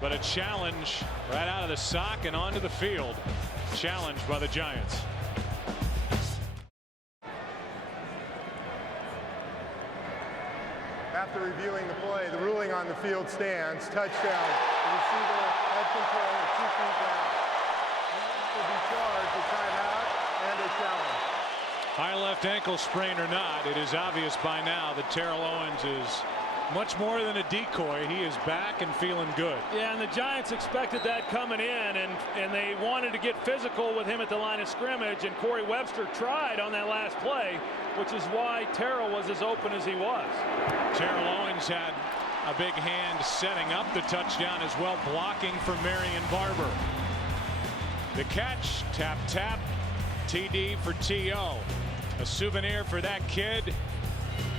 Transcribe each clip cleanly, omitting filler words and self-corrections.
But a challenge right out of the sock and onto the field. Challenged by the Giants. After reviewing the play, the ruling on the field stands. Touchdown. The receiver had control of 2 feet down. He will be charged with timeout and a challenge. High left ankle sprain or not, it is obvious by now that Terrell Owens is much more than a decoy. He is back and feeling good. Yeah, and the Giants expected that coming in, and they wanted to get physical with him at the line of scrimmage, and Corey Webster tried on that last play, which is why Terrell was as open as he was. Terrell Owens had a big hand setting up the touchdown as well, blocking for Marion Barber. The catch, tap, tap, TD for T.O. A souvenir for that kid.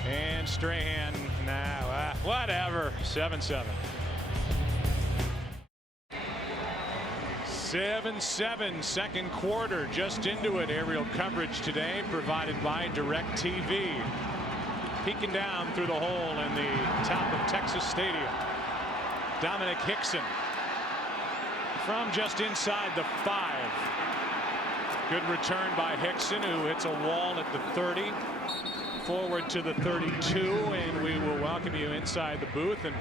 And Strahan, nah, whatever, 7-7. 7-7, second quarter, just into it. Aerial coverage today provided by DirecTV. Peeking down through the hole in the top of Texas Stadium. Dominic Hickson from just inside the 5. Good return by Hickson, who hits a wall at the 30. Forward to the 32, and we will welcome you inside the booth. And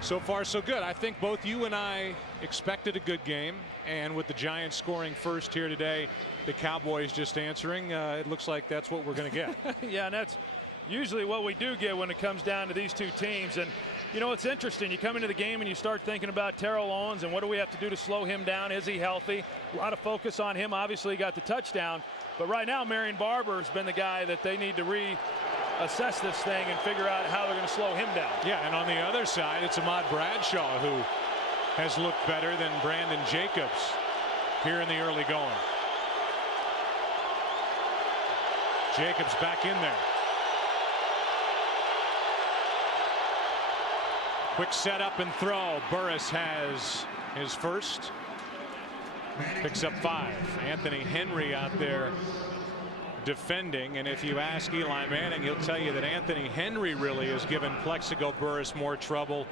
so far so good. I think both you and I expected a good game, and with the Giants scoring first here today, the Cowboys just answering, it looks like that's what we're going to get. Yeah, and that's usually what we do get when it comes down to these two teams. And you know, it's interesting, you come into the game and you start thinking about Terrell Owens and what do we have to do to slow him down. Is he healthy? A lot of focus on him. Obviously he got the touchdown, but right now Marion Barber has been the guy that they need to reassess this thing and figure out how they're going to slow him down. Yeah, and on the other side, it's Ahmad Bradshaw, who has looked better than Brandon Jacobs here in the early going. Jacobs back in there. Quick setup and throw. Burris has his first. Picks up 5. Anthony Henry out there defending, and if you ask Eli Manning, he'll tell you that Anthony Henry really has given Plexico Burris more trouble,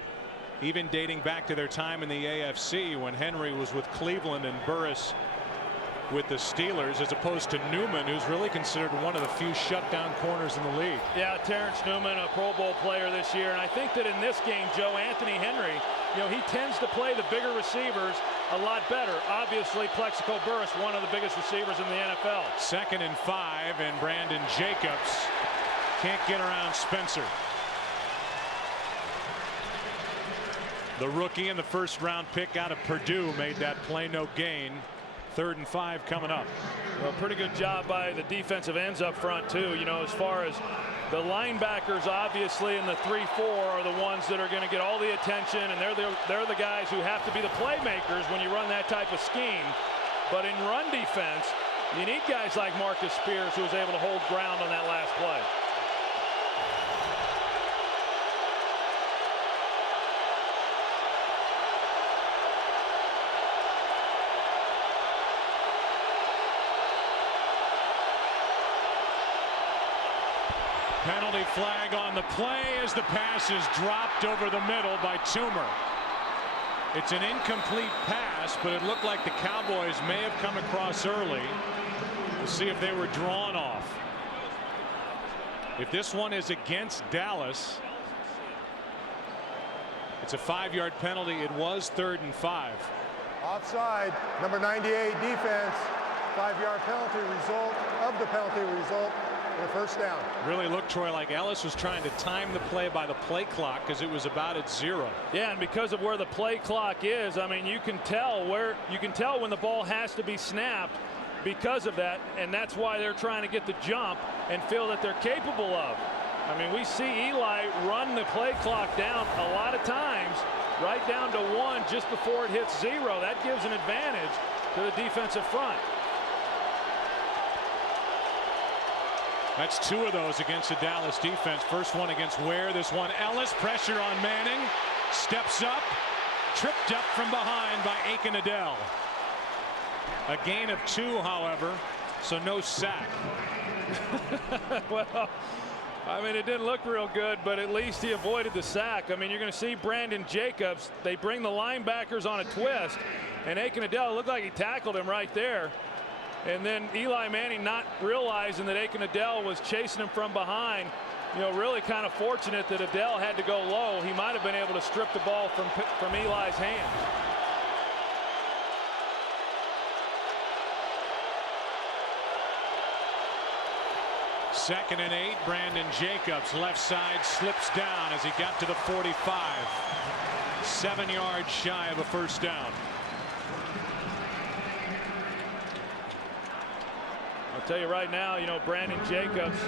even dating back to their time in the AFC when Henry was with Cleveland and Burris with the Steelers, as opposed to Newman, who's really considered one of the few shutdown corners in the league. Yeah, Terrence Newman, a Pro Bowl player this year, and I think that in this game, Joe, Anthony Henry, you know, he tends to play the bigger receivers a lot better. Obviously, Plexico Burris, one of the biggest receivers in the NFL. 2nd and 5, and Brandon Jacobs can't get around Spencer. The rookie and the first-round pick out of Purdue made that play, no gain. 3rd and 5 coming up. Well, pretty good job by the defensive ends up front too. You know, as far as the linebackers, obviously in the 3-4 are the ones that are going to get all the attention, and they're the guys who have to be the playmakers when you run that type of scheme. But in run defense, you need guys like Marcus Spears, who was able to hold ground on that last play. Penalty flag on the play as the pass is dropped over the middle by Toomer. It's an incomplete pass, but it looked like the Cowboys may have come across early. We'll see if they were drawn off. If this one is against Dallas, it's a 5-yard penalty. It was 3rd and 5. Offside, number 98 defense. 5-yard penalty result of the penalty result. The first down. Really looked, Troy, like Ellis was trying to time the play by the play clock because it was about at 0. Yeah, and because of where the play clock is, I mean, you can tell when the ball has to be snapped because of that, and that's why they're trying to get the jump and feel that they're capable of. I mean, we see Eli run the play clock down a lot of times, right down to 1 just before it hits 0. That gives an advantage to the defensive front. That's 2 of those against the Dallas defense. First one against Ware. This one, Ellis, pressure on Manning. Steps up, tripped up from behind by Aiken Adele. A gain of 2, however, so no sack. Well, I mean, it didn't look real good, but at least he avoided the sack. I mean, you're going to see Brandon Jacobs. They bring the linebackers on a twist, and Aiken Adele looked like he tackled him right there. And then Eli Manning, not realizing that Aiken Adele was chasing him from behind, really kind of fortunate that Adele had to go low. He might have been able to strip the ball from Eli's hand. Second and 8. Brandon Jacobs, left side, slips down as he got to the 45. 7 yards shy of a first down. I'll tell you right now, Brandon Jacobs,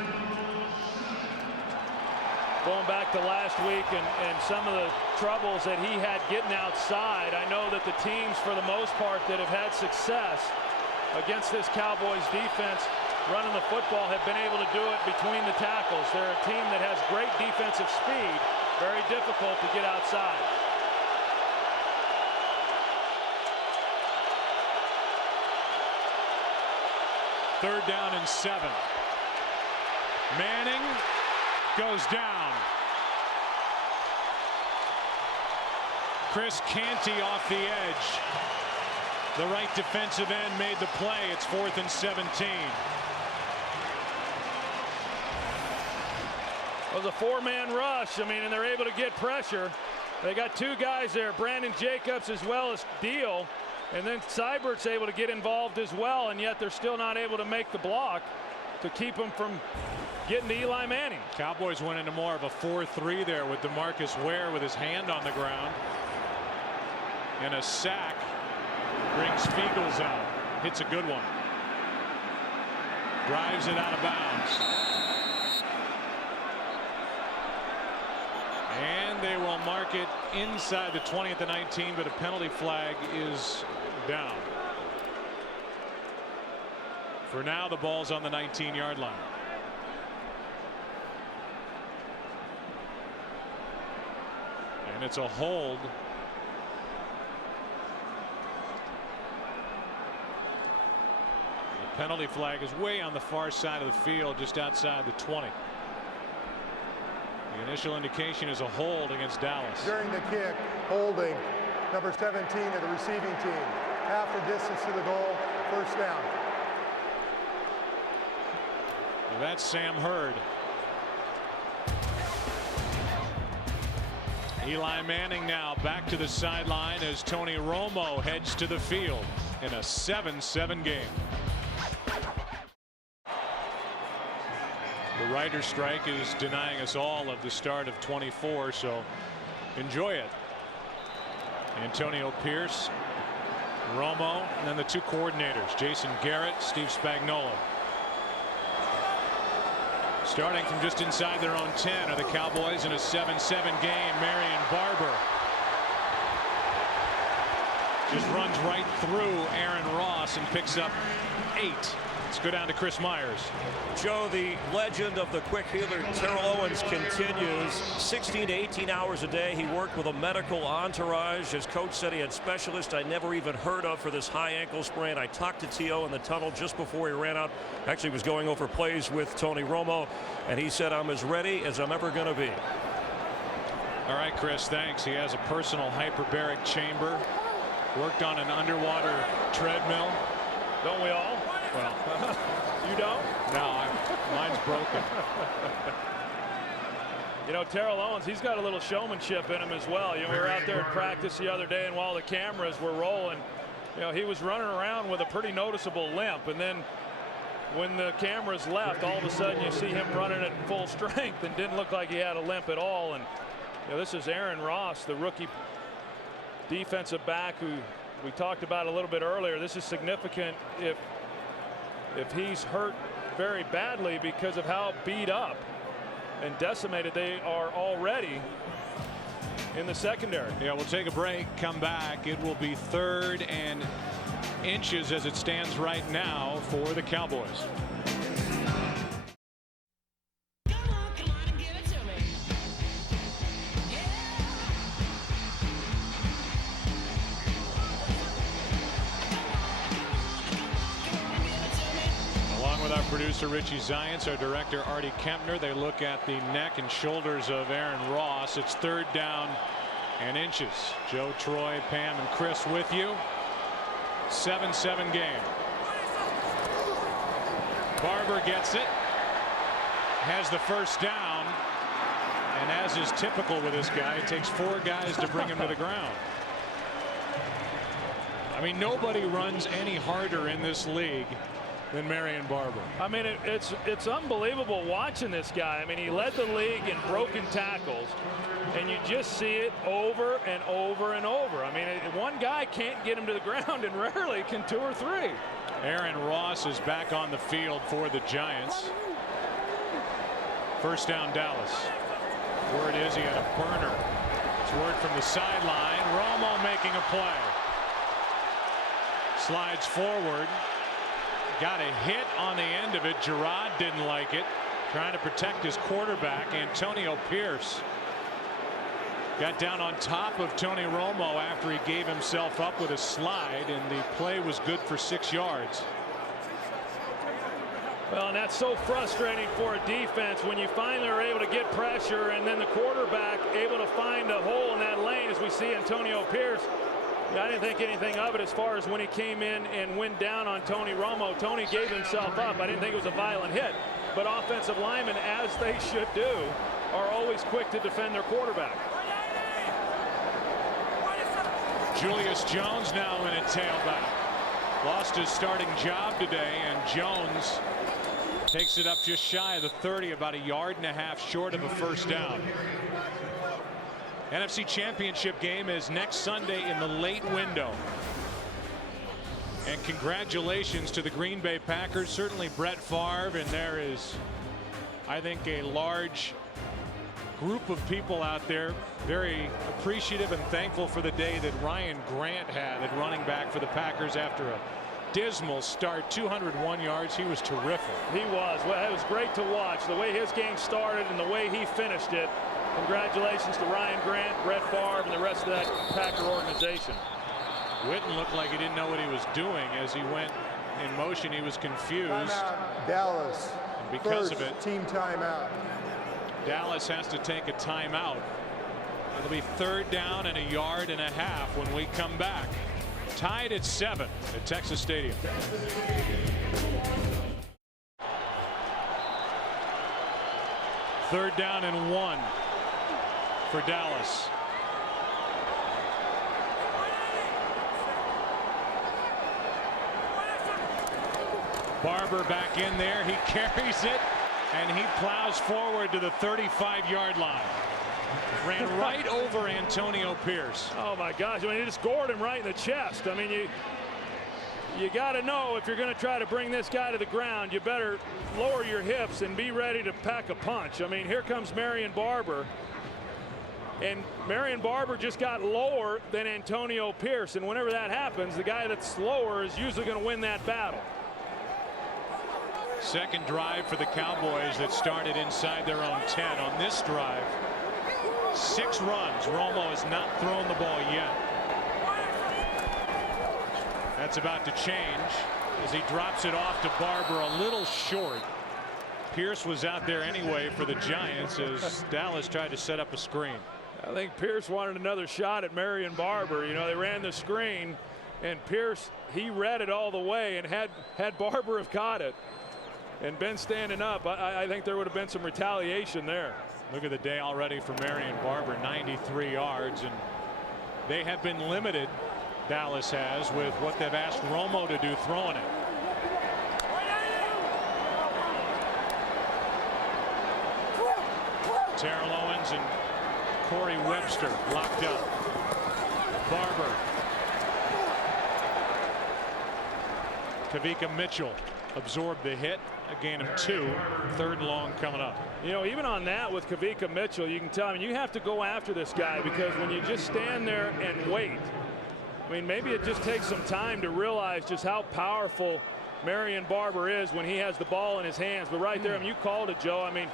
going back to last week and some of the troubles that he had getting outside, I know that the teams, for the most part, that have had success against this Cowboys defense running the football have been able to do it between the tackles. They're a team that has great defensive speed, very difficult to get outside. Third down and 7. Manning goes down. Chris Canty off the edge. The right defensive end made the play. It's 4th and 17. It was a 4-man rush. I mean, and they're able to get pressure. They got 2 guys there, Brandon Jacobs as well as Deal. And then Seibert's able to get involved as well, and yet they're still not able to make the block to keep him from getting to Eli Manning. Cowboys went into more of a 4-3 there with DeMarcus Ware with his hand on the ground. And a sack brings Spiegels out. Hits a good one. Drives it out of bounds. And they will mark it inside the 20 at the 19, but a penalty flag is down. For now, the ball's on the 19-yard line. And it's a hold. The penalty flag is way on the far side of the field, just outside the 20. The initial indication is a hold against Dallas. During the kick, holding number 17 of the receiving team. Half the distance to the goal, first down. Well, that's Sam Hurd. Eli Manning now back to the sideline as Tony Romo heads to the field in a 7-7 game. The writer's strike is denying us all of the start of 24, so enjoy it. Antonio Pierce, Romo, and then the 2 coordinators, Jason Garrett, Steve Spagnuolo. Starting from just inside their own 10 are the Cowboys in a 7-7 game. Marion Barber just runs right through Aaron Ross and picks up 8. Let's go down to Chris Myers. Joe, the legend of the quick healer Terrell Owens continues. 16 to 18 hours a day. He worked with a medical entourage. His coach said he had specialists I never even heard of for this high ankle sprain. I talked to T.O. in the tunnel just before he ran out. Actually was going over plays with Tony Romo, and he said, I'm as ready as I'm ever going to be. All right, Chris, thanks. He has a personal hyperbaric chamber. Worked on an underwater treadmill. Don't we all? Well, you don't? No, mine's broken. Terrell Owens, he's got a little showmanship in him as well. We were out there in practice the other day, and while the cameras were rolling, he was running around with a pretty noticeable limp. And then when the cameras left, all of a sudden you see him running at full strength and didn't look like he had a limp at all. And this is Aaron Ross, the rookie defensive back who we talked about a little bit earlier. This is significant if he's hurt very badly because of how beat up and decimated they are already in the secondary. Yeah, we'll take a break, come back. It will be 3rd and inches as it stands right now for the Cowboys. producer Richie Zients, our director Artie Kempner. They look at the neck and shoulders of Aaron Ross. It's 3rd down and inches. Joe, Troy, Pam, and Chris with you. 7-7 game. Barber gets it. Has the 1st down. And as is typical with this guy, it takes 4 guys to bring him to the ground. I mean, nobody runs any harder in this league than Marion Barber. I mean, it's unbelievable watching this guy. I mean, he led the league in broken tackles, and you just see it over and over and over. I mean, one guy can't get him to the ground, and rarely can 2 or 3. Aaron Ross is back on the field for the Giants. 1st down, Dallas. Word is he had a burner. It's word from the sideline. Romo making a play. Slides forward. Got a hit on the end of it. Gerard didn't like it. Trying to protect his quarterback. Antonio Pierce got down on top of Tony Romo after he gave himself up with a slide, and the play was good for 6 yards. Well, and that's so frustrating for a defense when you finally are able to get pressure, and then the quarterback able to find a hole in that lane, as we see Antonio Pierce. I didn't think anything of it as far as when he came in and went down on Tony Romo. Tony gave himself up. I didn't think it was a violent hit. But offensive linemen, as they should do, are always quick to defend their quarterback. Julius Jones now in at tailback. Lost his starting job today, and Jones takes it up just shy of the 30, about 1.5 yards short of a 1st down. NFC Championship game is next Sunday in the late window. And congratulations to the Green Bay Packers. Certainly Brett Favre, and there is, I think, a large group of people out there very appreciative and thankful for the day that Ryan Grant had at running back for the Packers after a dismal start. 201 yards. He was terrific. He was. Well, it was great to watch the way his game started and the way he finished it. Congratulations to Ryan Grant, Brett Favre, and the rest of that Packer organization. Witten looked like he didn't know what he was doing as he went in motion. He was confused. Timeout, Dallas. And because of First it, team timeout. Dallas has to take a timeout. It'll be 3rd down and 1.5 yards when we come back. Tied at 7 at Texas Stadium. 3rd down and 1 for Dallas. Barber back in there. He carries it, and he plows forward to the 35-yard line. Ran right over Antonio Pierce. Oh my gosh, I mean, he just gored him right in the chest. I mean, you got to know if you're going to try to bring this guy to the ground, you better lower your hips and be ready to pack a punch. I mean, here comes Marion Barber, and Marion Barber just got lower than Antonio Pierce, and whenever that happens, the guy that's slower is usually going to win that battle. Second drive for the Cowboys that started inside their own 10. On this drive, 6 runs. Romo has not thrown the ball yet. That's about to change as he drops it off to Barber a little short. Pierce was out there anyway for the Giants as Dallas tried to set up a screen. I think Pierce wanted another shot at Marion Barber. You know, they ran the screen, and Pierce, he read it all the way, and had Barber have caught it and been standing up, I think there would have been some retaliation there. Look at the day already for Marion Barber, 93 yards, and they have been limited, Dallas has, with what they've asked Romo to do throwing it. Terrell Owens and Corey Webster locked up. Barber. Kavika Mitchell absorbed the hit. A gain of 2. 3rd and long coming up. You know, even on that with Kavika Mitchell, you can tell, I mean, you have to go after this guy, because when you just stand there and wait, I mean, maybe it just takes some time to realize just how powerful Marion Barber is when he has the ball in his hands. But right there, I mean, you called it, Joe. I mean,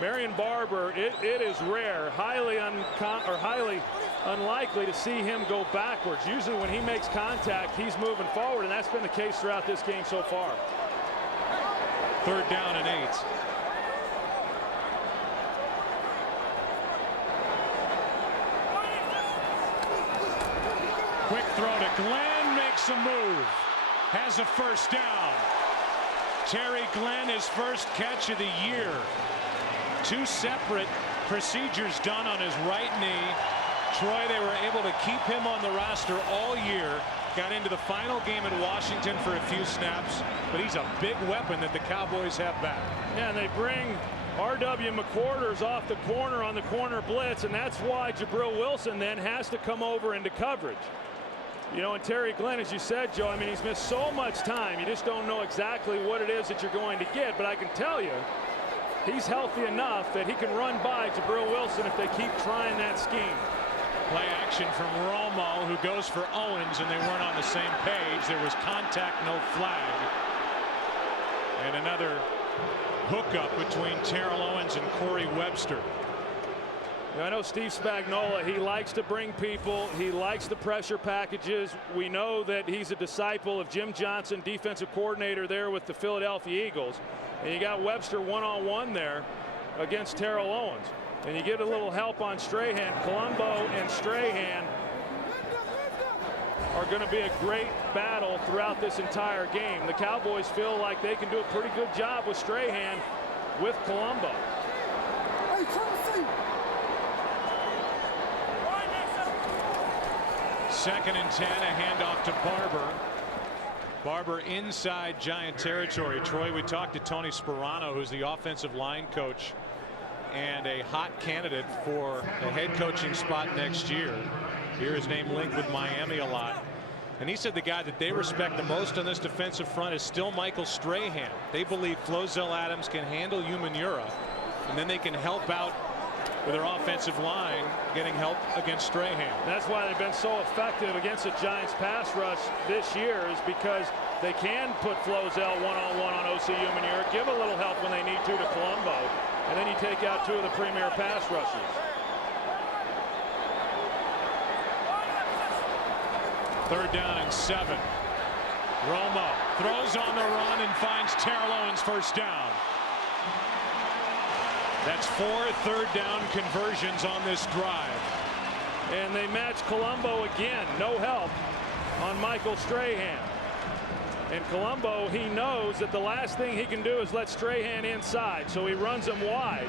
Marion Barber, it is rare, highly unlikely to see him go backwards. Usually when he makes contact, he's moving forward, and that's been the case throughout this game so far. 3rd down and 8. Quick throw to Glenn, makes a move, has a 1st down. Terry Glenn, his first catch of the year. 2 separate procedures done on his right knee. Troy, they were able to keep him on the roster all year. Got into the final game in Washington for a few snaps, but he's a big weapon that the Cowboys have back. Yeah, and they bring R.W. McQuarters off the corner on the corner blitz, and that's why Jabril Wilson then has to come over into coverage. You know, and Terry Glenn, as you said, Joe, I mean, he's missed so much time. You just don't know exactly what it is that you're going to get. But I can tell you, he's healthy enough that he can run by Jabril Wilson if they keep trying that scheme. Play action from Romo, who goes for Owens, and they weren't on the same page. There was contact, no flag. And another hookup between Terrell Owens and Corey Webster. I know Steve Spagnuolo, he likes to bring people. He likes the pressure packages. We know that he's a disciple of Jim Johnson, defensive coordinator there with the Philadelphia Eagles. And you got Webster one-on-one there against Terrell Owens. And you get a little help on Strahan. Colombo and Strahan are going to be a great battle throughout this entire game. The Cowboys feel like they can do a pretty good job with Strahan with Colombo. Second and 10, a handoff to Barber. Barber inside Giant territory. Troy, we talked to Tony Sperano, who's the offensive line coach and a hot candidate for a head coaching spot next year. Hear his name linked with Miami a lot. And he said the guy that they respect the most on this defensive front is still Michael Strahan. They believe Flozell Adams can handle Umanura, and then they can help out with their offensive line, getting help against Strahan. That's why they've been so effective against the Giants pass rush this year, is because they can put Flozell one-on-one on O.C. Umanura, give a little help when they need to Colombo, and then you take out 2 of the premier pass rushers. Third down and 7. Romo throws on the run and finds Terrell Owens, 1st down. That's 4 3rd down conversions on this drive. And they match Colombo again. No help on Michael Strahan. And Colombo, he knows that the last thing he can do is let Strahan inside. So he runs him wide.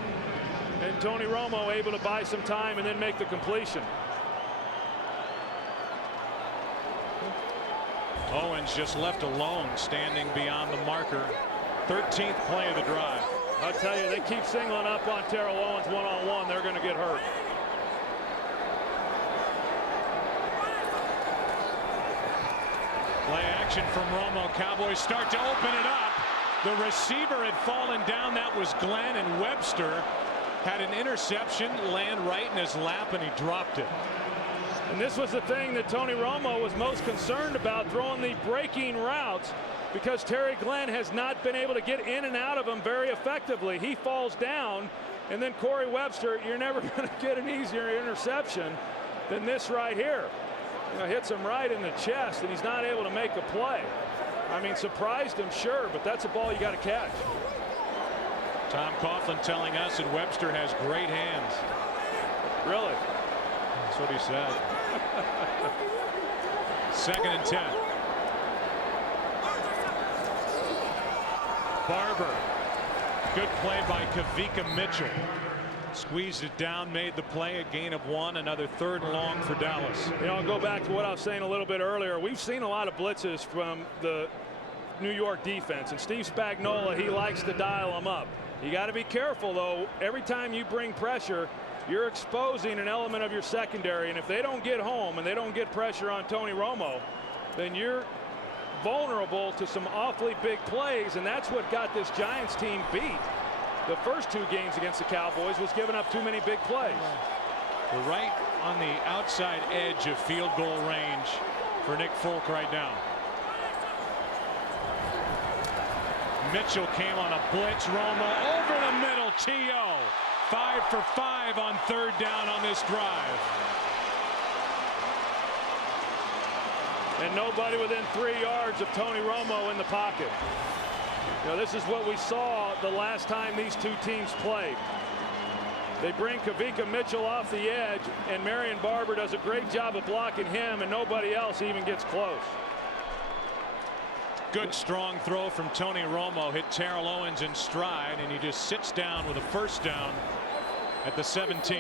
And Tony Romo able to buy some time and then make the completion. Owens just left alone, standing beyond the marker. 13th play of the drive. I'll tell you, they keep singling up on Terrell Owens one-on-one. They're going to get hurt. Play action from Romo. Cowboys start to open it up. The receiver had fallen down. That was Glenn, and Webster had an interception land right in his lap, and he dropped it. And this was the thing that Tony Romo was most concerned about, throwing the breaking routes, because Terry Glenn has not been able to get in and out of them very effectively. He falls down, and then Corey Webster, you're never going to get an easier interception than this right here. You know, hits him right in the chest, and he's not able to make a play. I mean, surprised him, sure, but that's a ball you got to catch. Tom Coughlin telling us that Webster has great hands. Really? That's what he said. 2nd and 10. Barber. Good play by Kavika Mitchell. Squeezed it down, made the play, a gain of 1, another 3rd and long for Dallas. You know, I'll go back to what I was saying a little bit earlier. We've seen a lot of blitzes from the New York defense, and Steve Spagnuolo, he likes to dial them up. You got to be careful, though. Every time you bring pressure, you're exposing an element of your secondary, and if they don't get home and they don't get pressure on Tony Romo, then you're vulnerable to some awfully big plays, and that's what got this Giants team beat. The first 2 games against the Cowboys was giving up too many big plays. We're right on the outside edge of field goal range for Nick Folk right now. Mitchell came on a blitz. Romo over the middle. T.O. 5 for 5 on 3rd down on this drive. And nobody within 3 yards of Tony Romo in the pocket. You know, this is what we saw the last time these two teams played. They bring Kavika Mitchell off the edge, and Marion Barber does a great job of blocking him, and nobody else even gets close. Good strong throw from Tony Romo, hit Terrell Owens in stride, and he just sits down with a first down at the 17.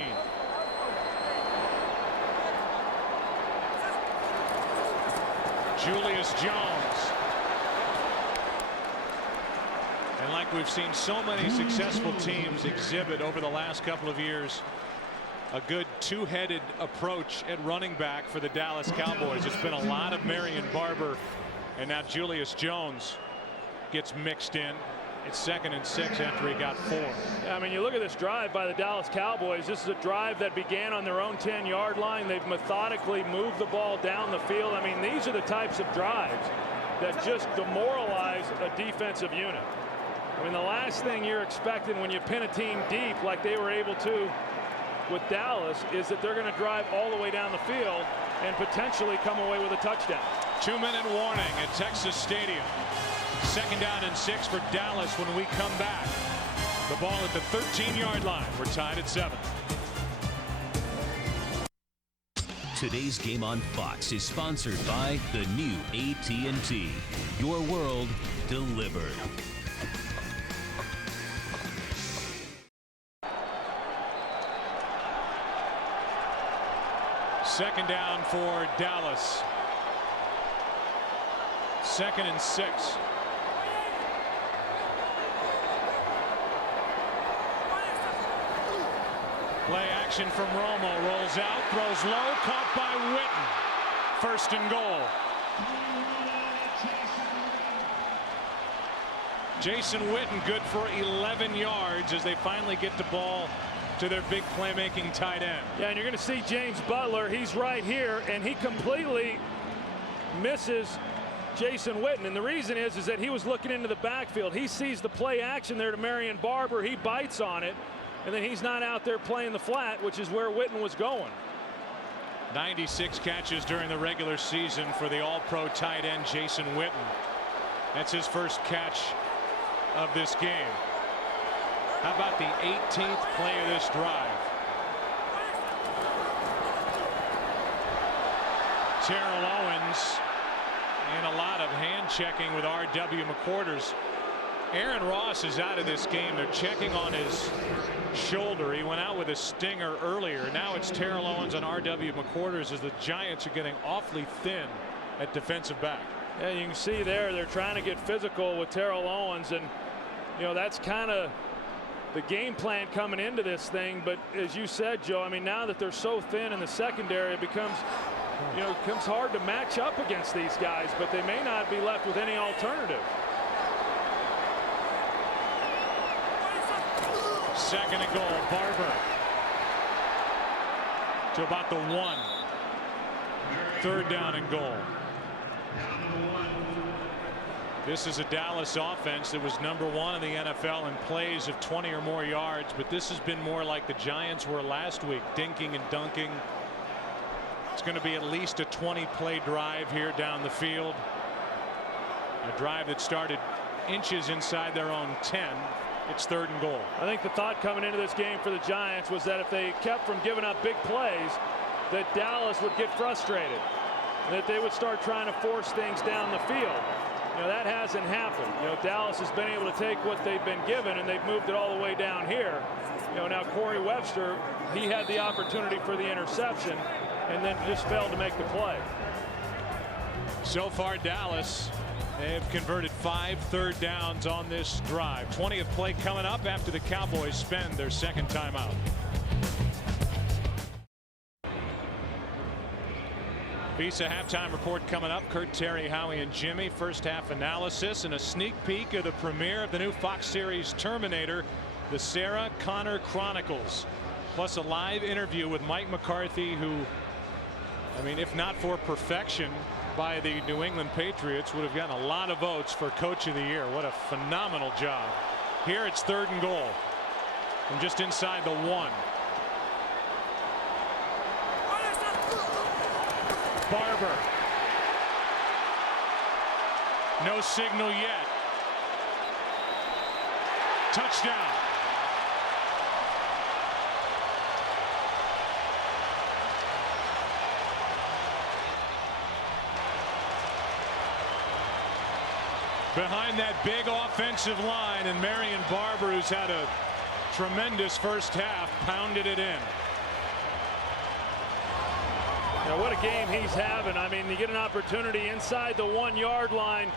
Julius Jones. And like we've seen so many successful teams exhibit over the last couple of years, a good two-headed approach at running back for the Dallas Cowboys. It's been a lot of Marion Barber, and now Julius Jones gets mixed in. It's 2nd and 6 after he got 4. I mean, you look at this drive by the Dallas Cowboys. This is a drive that began on their own 10-yard line. They've methodically moved the ball down the field. I mean, these are the types of drives that just demoralize a defensive unit. I mean, the last thing you're expecting when you pin a team deep like they were able to with Dallas is that they're going to drive all the way down the field and potentially come away with a touchdown. 2-minute warning at Texas Stadium. 2nd down and 6 for Dallas when we come back. The ball at the 13-yard line. We're tied at 7. Today's game on Fox is sponsored by the new AT&T. Your world delivered. Second down for Dallas. 2nd and 6. Play action from Romo, rolls out, throws low, caught by Witten. 1st and goal. Jason Witten good for 11 yards as they finally get the ball to their big playmaking tight end. Yeah, and you're going to see James Butler. He's right here, and he completely misses Jason Witten. And the reason is that he was looking into the backfield. He sees the play action there to Marion Barber. He bites on it, and then he's not out there playing the flat, which is where Witten was going. 96 catches during the regular season for the all-pro tight end Jason Witten. That's his first catch of this game. How about the 18th play of this drive? Terrell Owens and a lot of hand checking with R.W. McQuarters. Aaron Ross is out of this game. They're checking on his shoulder. He went out with a stinger earlier. Now it's Terrell Owens and R.W. McQuarters as the Giants are getting awfully thin at defensive back. Yeah, you can see there they're trying to get physical with Terrell Owens, and you know that's kind of the game plan coming into this thing. But as you said, Joe, I mean, now that they're so thin in the secondary, it becomes hard to match up against these guys, but they may not be left with any alternative. 2nd and goal. Barber to about the 1. 3rd down and goal. This is a Dallas offense that was #1 in the NFL in plays of 20 or more yards, but this has been more like the Giants were last week, dinking and dunking. It's going to be at least a 20-play drive here down the field. A drive that started inches inside their own 10. It's 3rd and goal. I think the thought coming into this game for the Giants was that if they kept from giving up big plays, that Dallas would get frustrated, that they would start trying to force things down the field. You know, that hasn't happened. You know, Dallas has been able to take what they've been given, and they've moved it all the way down here. You know, now Corey Webster, he had the opportunity for the interception and then just failed to make the play. So far, Dallas, they have converted 5 third downs on this drive. 20th play coming up after the Cowboys spend their 2nd timeout. Visa halftime report coming up. Kurt, Terry, Howie, and Jimmy. First half analysis and a sneak peek of the premiere of the new Fox series Terminator, the Sarah Connor Chronicles. Plus a live interview with Mike McCarthy, who, I mean, if not for perfection by the New England Patriots, would have gotten a lot of votes for Coach of the Year. What a phenomenal job. Here it's 3rd and goal from just inside the 1. Barber. No signal yet. Touchdown. Behind that big offensive line, and Marion Barber, who's had a tremendous first half, pounded it in. Now, what a game he's having. I mean, you get an opportunity inside the 1 yard line,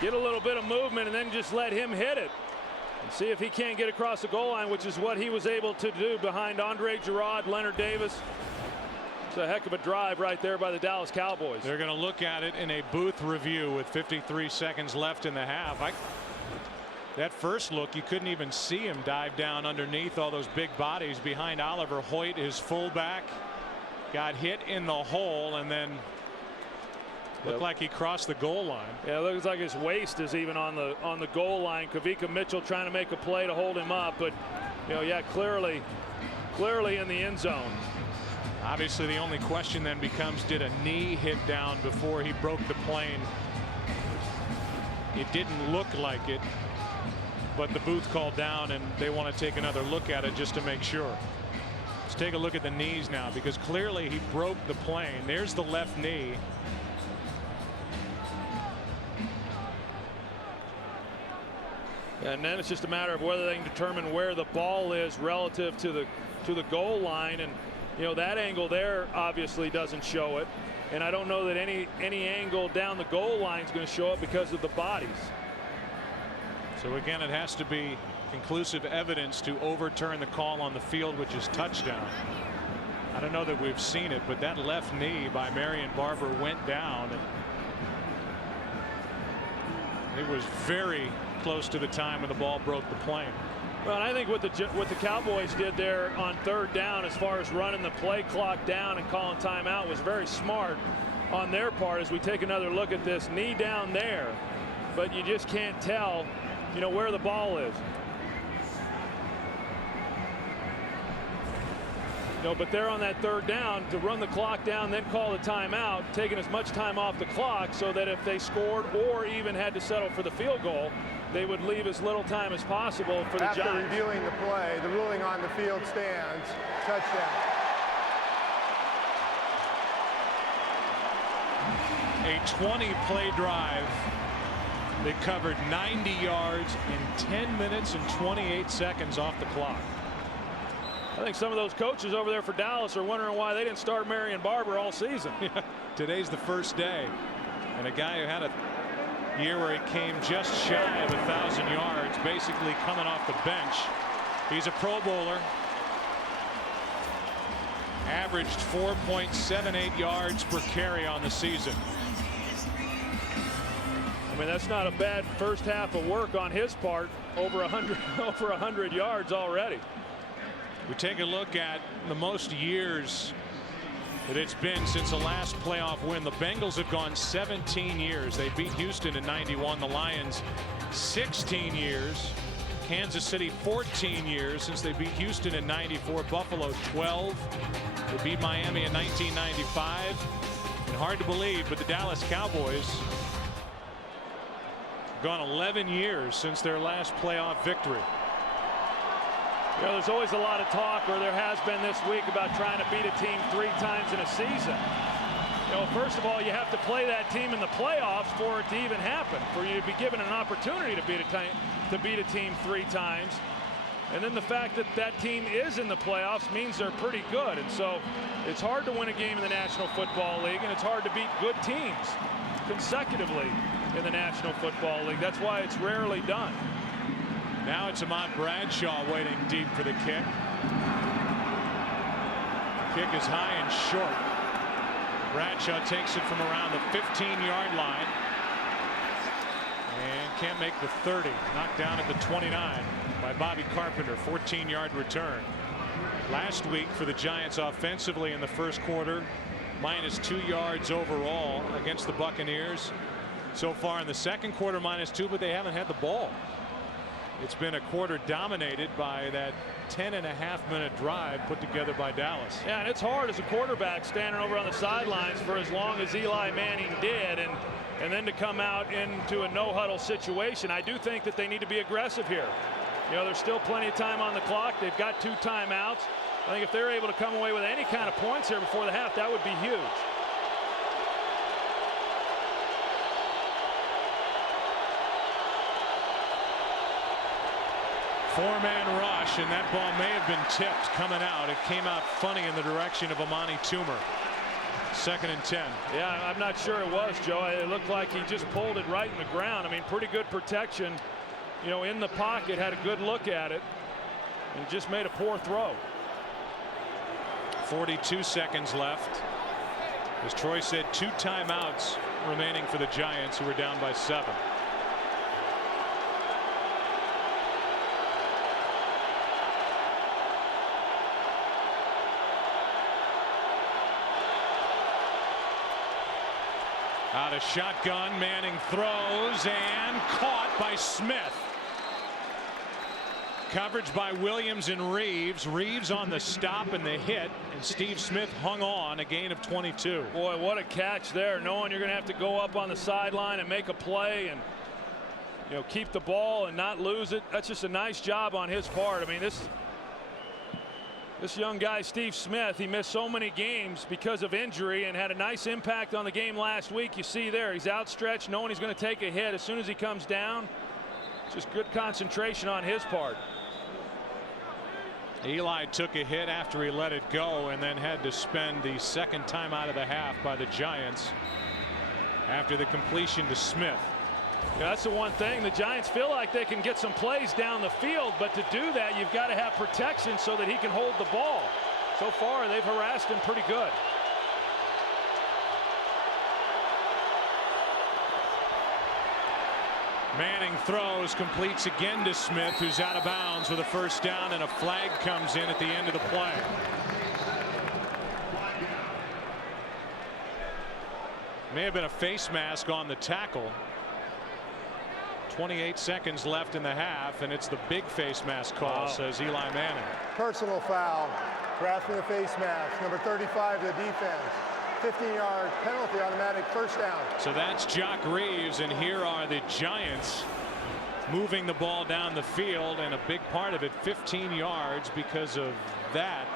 get a little bit of movement, and then just let him hit it and see if he can't get across the goal line, which is what he was able to do behind Andre Gerard, Leonard Davis. It's a heck of a drive right there by the Dallas Cowboys. They're going to look at it in a booth review with 53 seconds left in the half. That first look, you couldn't even see him dive down underneath all those big bodies behind Oliver Hoyt, his fullback. Got hit in the hole and then looked like he crossed the goal line. Yeah, it looks like his waist is even on the goal line. Kavika Mitchell trying to make a play to hold him up, but yeah, clearly in the end zone. Obviously, the only question then becomes, did a knee hit down before he broke the plane? It didn't look like it, but the booth called down and they want to take another look at it just to make sure. Let's take a look at the knees now, because clearly he broke the plane. There's the left knee. And then it's just a matter of whether they can determine where the ball is relative to the goal line, and that angle there obviously doesn't show it, and I don't know that any angle down the goal line is going to show it because of the bodies. So again, it has to be conclusive evidence to overturn the call on the field, which is touchdown. I don't know that we've seen it, but that left knee by Marion Barber went down, and it was very close to the time when the ball broke the plane. Well, I think what the Cowboys did there on third down, as far as running the play clock down and calling timeout, was very smart on their part. As we take another look at this, knee down there, but you just can't tell, where the ball is. But they're on that third down to run the clock down, then call the timeout, taking as much time off the clock so that if they scored or even had to settle for the field goal, they would leave as little time as possible for the Giants. After reviewing the play, the ruling on the field stands. Touchdown. A 20-play drive. They covered 90 yards in 10 minutes and 28 seconds off the clock. I think some of those coaches over there for Dallas are wondering why they didn't start Marion Barber all season. Today's the first day, and a guy who had a year where he came just shy of 1,000 yards, basically coming off the bench. He's a Pro Bowler. Averaged 4.78 yards per carry on the season. I mean, that's not a bad first half of work on his part. Over 100 yards already. We take a look at the most years that it's been since the last playoff win. The Bengals have gone 17 years. They beat Houston in '91. The Lions 16 years. Kansas City 14 years since they beat Houston in '94. Buffalo 12. They beat Miami in 1995. And hard to believe, but the Dallas Cowboys have gone 11 years since their last playoff victory. There's always a lot of talk, or there has been this week, about trying to beat a team 3 times in a season. First of all, you have to play that team in the playoffs for it to even happen, for you to be given an opportunity to beat a team 3 times. And then the fact that that team is in the playoffs means they're pretty good. And so it's hard to win a game in the National Football League, and it's hard to beat good teams consecutively in the National Football League. That's why it's rarely done. Now it's Ahmad Bradshaw waiting deep for the kick. Kick is high and short. Bradshaw takes it from around the 15-yard line and can't make the 30. Knocked down at the 29 by Bobby Carpenter. 14-yard return. Last week for the Giants offensively in the first quarter, -2 yards overall against the Buccaneers. So far in the second quarter, -2, but they haven't had the ball. It's been a quarter dominated by that 10.5-minute drive put together by Dallas. Yeah, and it's hard as a quarterback standing over on the sidelines for as long as Eli Manning did, and then to come out into a no-huddle situation. I do think that they need to be aggressive here. You know, there's still plenty of time on the clock. They've got 2 timeouts. I think if they're able to come away with any kind of points here before the half, that would be huge. Four-man rush, and that ball may have been tipped coming out. It came out funny in the direction of Amani Toomer. 2nd and 10. Yeah, I'm not sure it was, Joe. It looked like he just pulled it right in the ground. I mean, pretty good protection, you know, in the pocket, had a good look at it, and just made a poor throw. 42 seconds left. As Troy said, 2 timeouts remaining for the Giants, who are down by 7. Out of shotgun, Manning throws and caught by Smith. Coverage by Williams and Reeves. Reeves on the stop and the hit, and Steve Smith hung on, a gain of 22. Boy, what a catch there, knowing you're going to have to go up on the sideline and make a play and, you know, keep the ball and not lose it. That's just a nice job on his part. I mean, this young guy, Steve Smith, he missed so many games because of injury and had a nice impact on the game last week. You see there, he's outstretched, knowing he's going to take a hit as soon as he comes down. Just good concentration on his part. Eli took a hit after he let it go, and then had to spend the 2nd time out of the half by the Giants after the completion to Smith. Yeah, that's the one thing. The Giants feel like they can get some plays down the field, but to do that, you've got to have protection so that he can hold the ball. So far, they've harassed him pretty good. Manning throws, completes again to Smith, who's out of bounds with a 1st down, and a flag comes in at the end of the play. May have been a face mask on the tackle. 28 seconds left in the half, and it's the big face mask call, says Eli Manning. Personal foul. Grasping the face mask. Number 35 of the defense. 15-yard penalty, automatic 1st down. So that's Jock Reeves, and here are the Giants moving the ball down the field, and a big part of it 15 yards because of that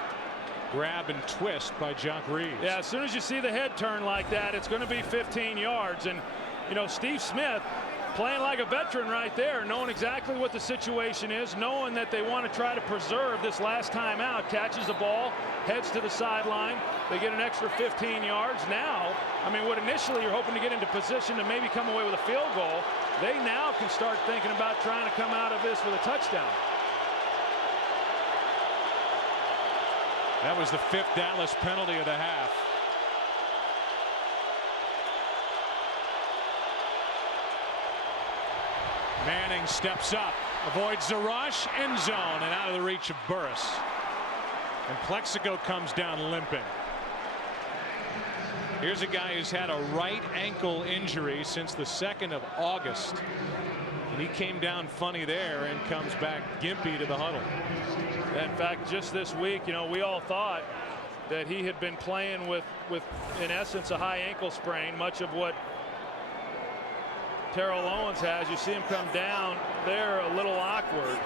grab and twist by Jock Reeves. Yeah, as soon as you see the head turn like that, it's going to be 15 yards. And, you know, Steve Smith playing like a veteran right there, knowing exactly what the situation is, knowing that they want to try to preserve this last time out. Catches the ball, heads to the sideline. They get an extra 15 yards. Now, I mean, what initially you're hoping to get into position to maybe come away with a field goal, they now can start thinking about trying to come out of this with a touchdown. That was the 5th Dallas penalty of the half. Manning steps up, avoids the rush, end zone, and out of the reach of Burris. And Plexico comes down limping. Here's a guy who's had a right ankle injury since the 2nd of August. And he came down funny there and comes back gimpy to the huddle. In fact, just this week, you know, we all thought that he had been playing with in essence, a high ankle sprain, much of what Terrell Owens has. You see him come down there a little awkward.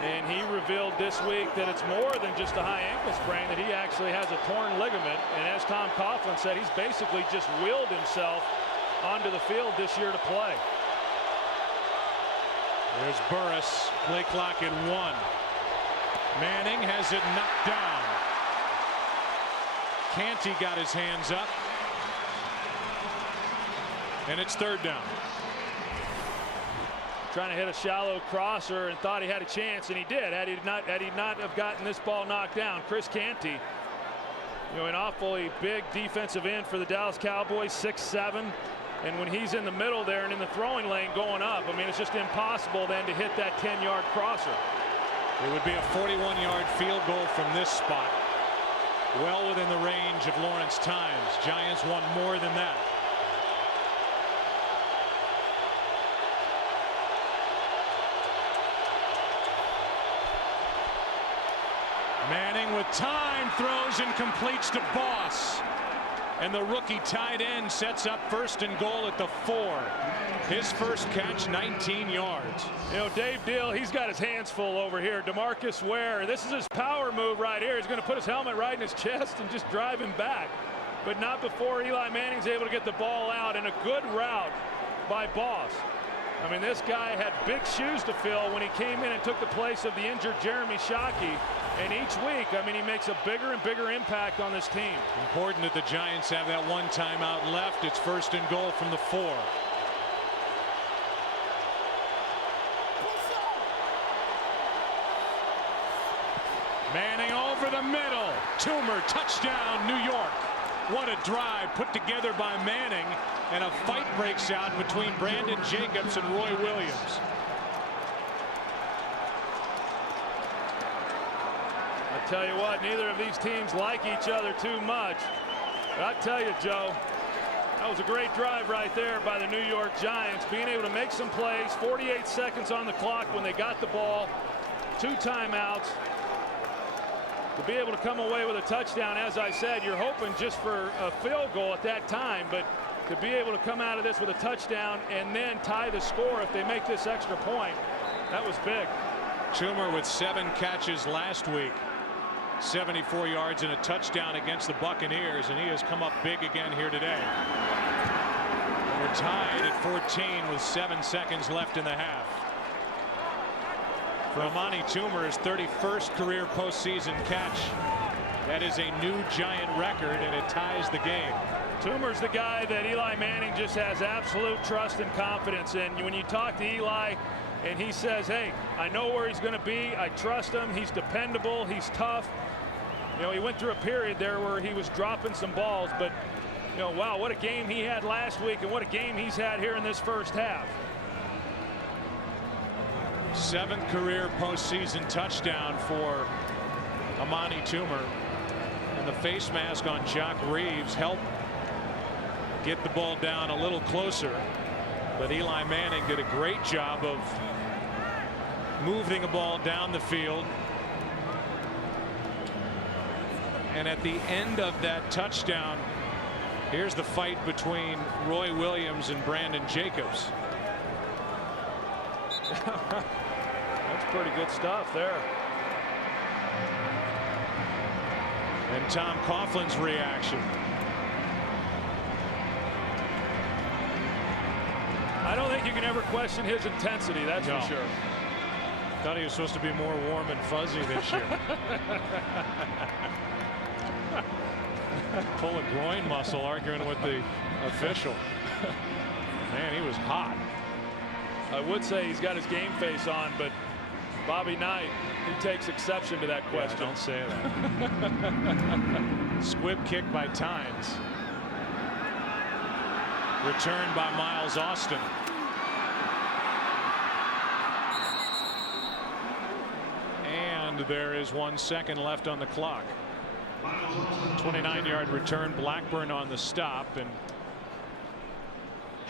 And he revealed this week that it's more than just a high ankle sprain, that he actually has a torn ligament. And as Tom Coughlin said, he's basically just willed himself onto the field this year to play. There's Burris, play clock at 1. Manning has it knocked down. Canty got his hands up. And it's 3rd down. Trying to hit a shallow crosser and thought he had a chance, and he did. Had he not have gotten this ball knocked down. Chris Canty, you know, an awfully big defensive end for the Dallas Cowboys, 6'7". And when he's in the middle there and in the throwing lane going up, I mean, it's just impossible then to hit that 10-yard crosser. It would be a 41-yard field goal from this spot. Well within the range of Lawrence Times. Giants want more than that. Manning with time, throws and completes to Boss. And the rookie tight end sets up 1st and goal at the 4. His first catch, 19 yards. You know, Dave Deal, he's got his hands full over here. DeMarcus Ware, this is his power move right here. He's going to put his helmet right in his chest and just drive him back. But not before Eli Manning's able to get the ball out, and a good route by Boss. I mean, this guy had big shoes to fill when he came in and took the place of the injured Jeremy Shockey. And each week, I mean, he makes a bigger and bigger impact on this team. Important that the Giants have that one timeout left. It's 1st and goal from the 4. Manning over the middle. Toomer, touchdown, New York. What a drive put together by Manning, and a fight breaks out between Brandon Jacobs and Roy Williams. I tell you what, neither of these teams like each other too much. But I tell you, Joe, that was a great drive right there by the New York Giants, being able to make some plays. 48 seconds on the clock when they got the ball. 2 timeouts. To be able to come away with a touchdown, as I said, you're hoping just for a field goal at that time, but to be able to come out of this with a touchdown and then tie the score if they make this extra point, that was big. Toomer with 7 catches last week, 74 yards and a touchdown against the Buccaneers, and he has come up big again here today. We're tied at 14 with 7 seconds left in the half. For Amani Toomer, his 31st career postseason catch. That is a new Giant record, and it ties the game. Toomer's the guy that Eli Manning just has absolute trust and confidence in. When you talk to Eli and he says, hey, I know where he's going to be, I trust him, he's dependable, he's tough. You know, he went through a period there where he was dropping some balls, but you know, wow, what a game he had last week and what a game he's had here in this first half. 7th career postseason touchdown for Amani Toomer, and the face mask on Jock Reeves helped get the ball down a little closer, but Eli Manning did a great job of moving the ball down the field. And at the end of that touchdown, here's the fight between Roy Williams and Brandon Jacobs. That's pretty good stuff there. And Tom Coughlin's reaction. I don't think you can ever question his intensity, that's No. for sure. Thought he was supposed to be more warm and fuzzy this year. Pull a groin muscle arguing with the official. Man, he was hot. I would say he's got his game face on, but Bobby Knight, he takes exception to that question. Yeah, don't say that. Squib kick by Tynes. Returned by Miles Austin. And there is 1 second left on the clock. 29-yard return, Blackburn on the stop, and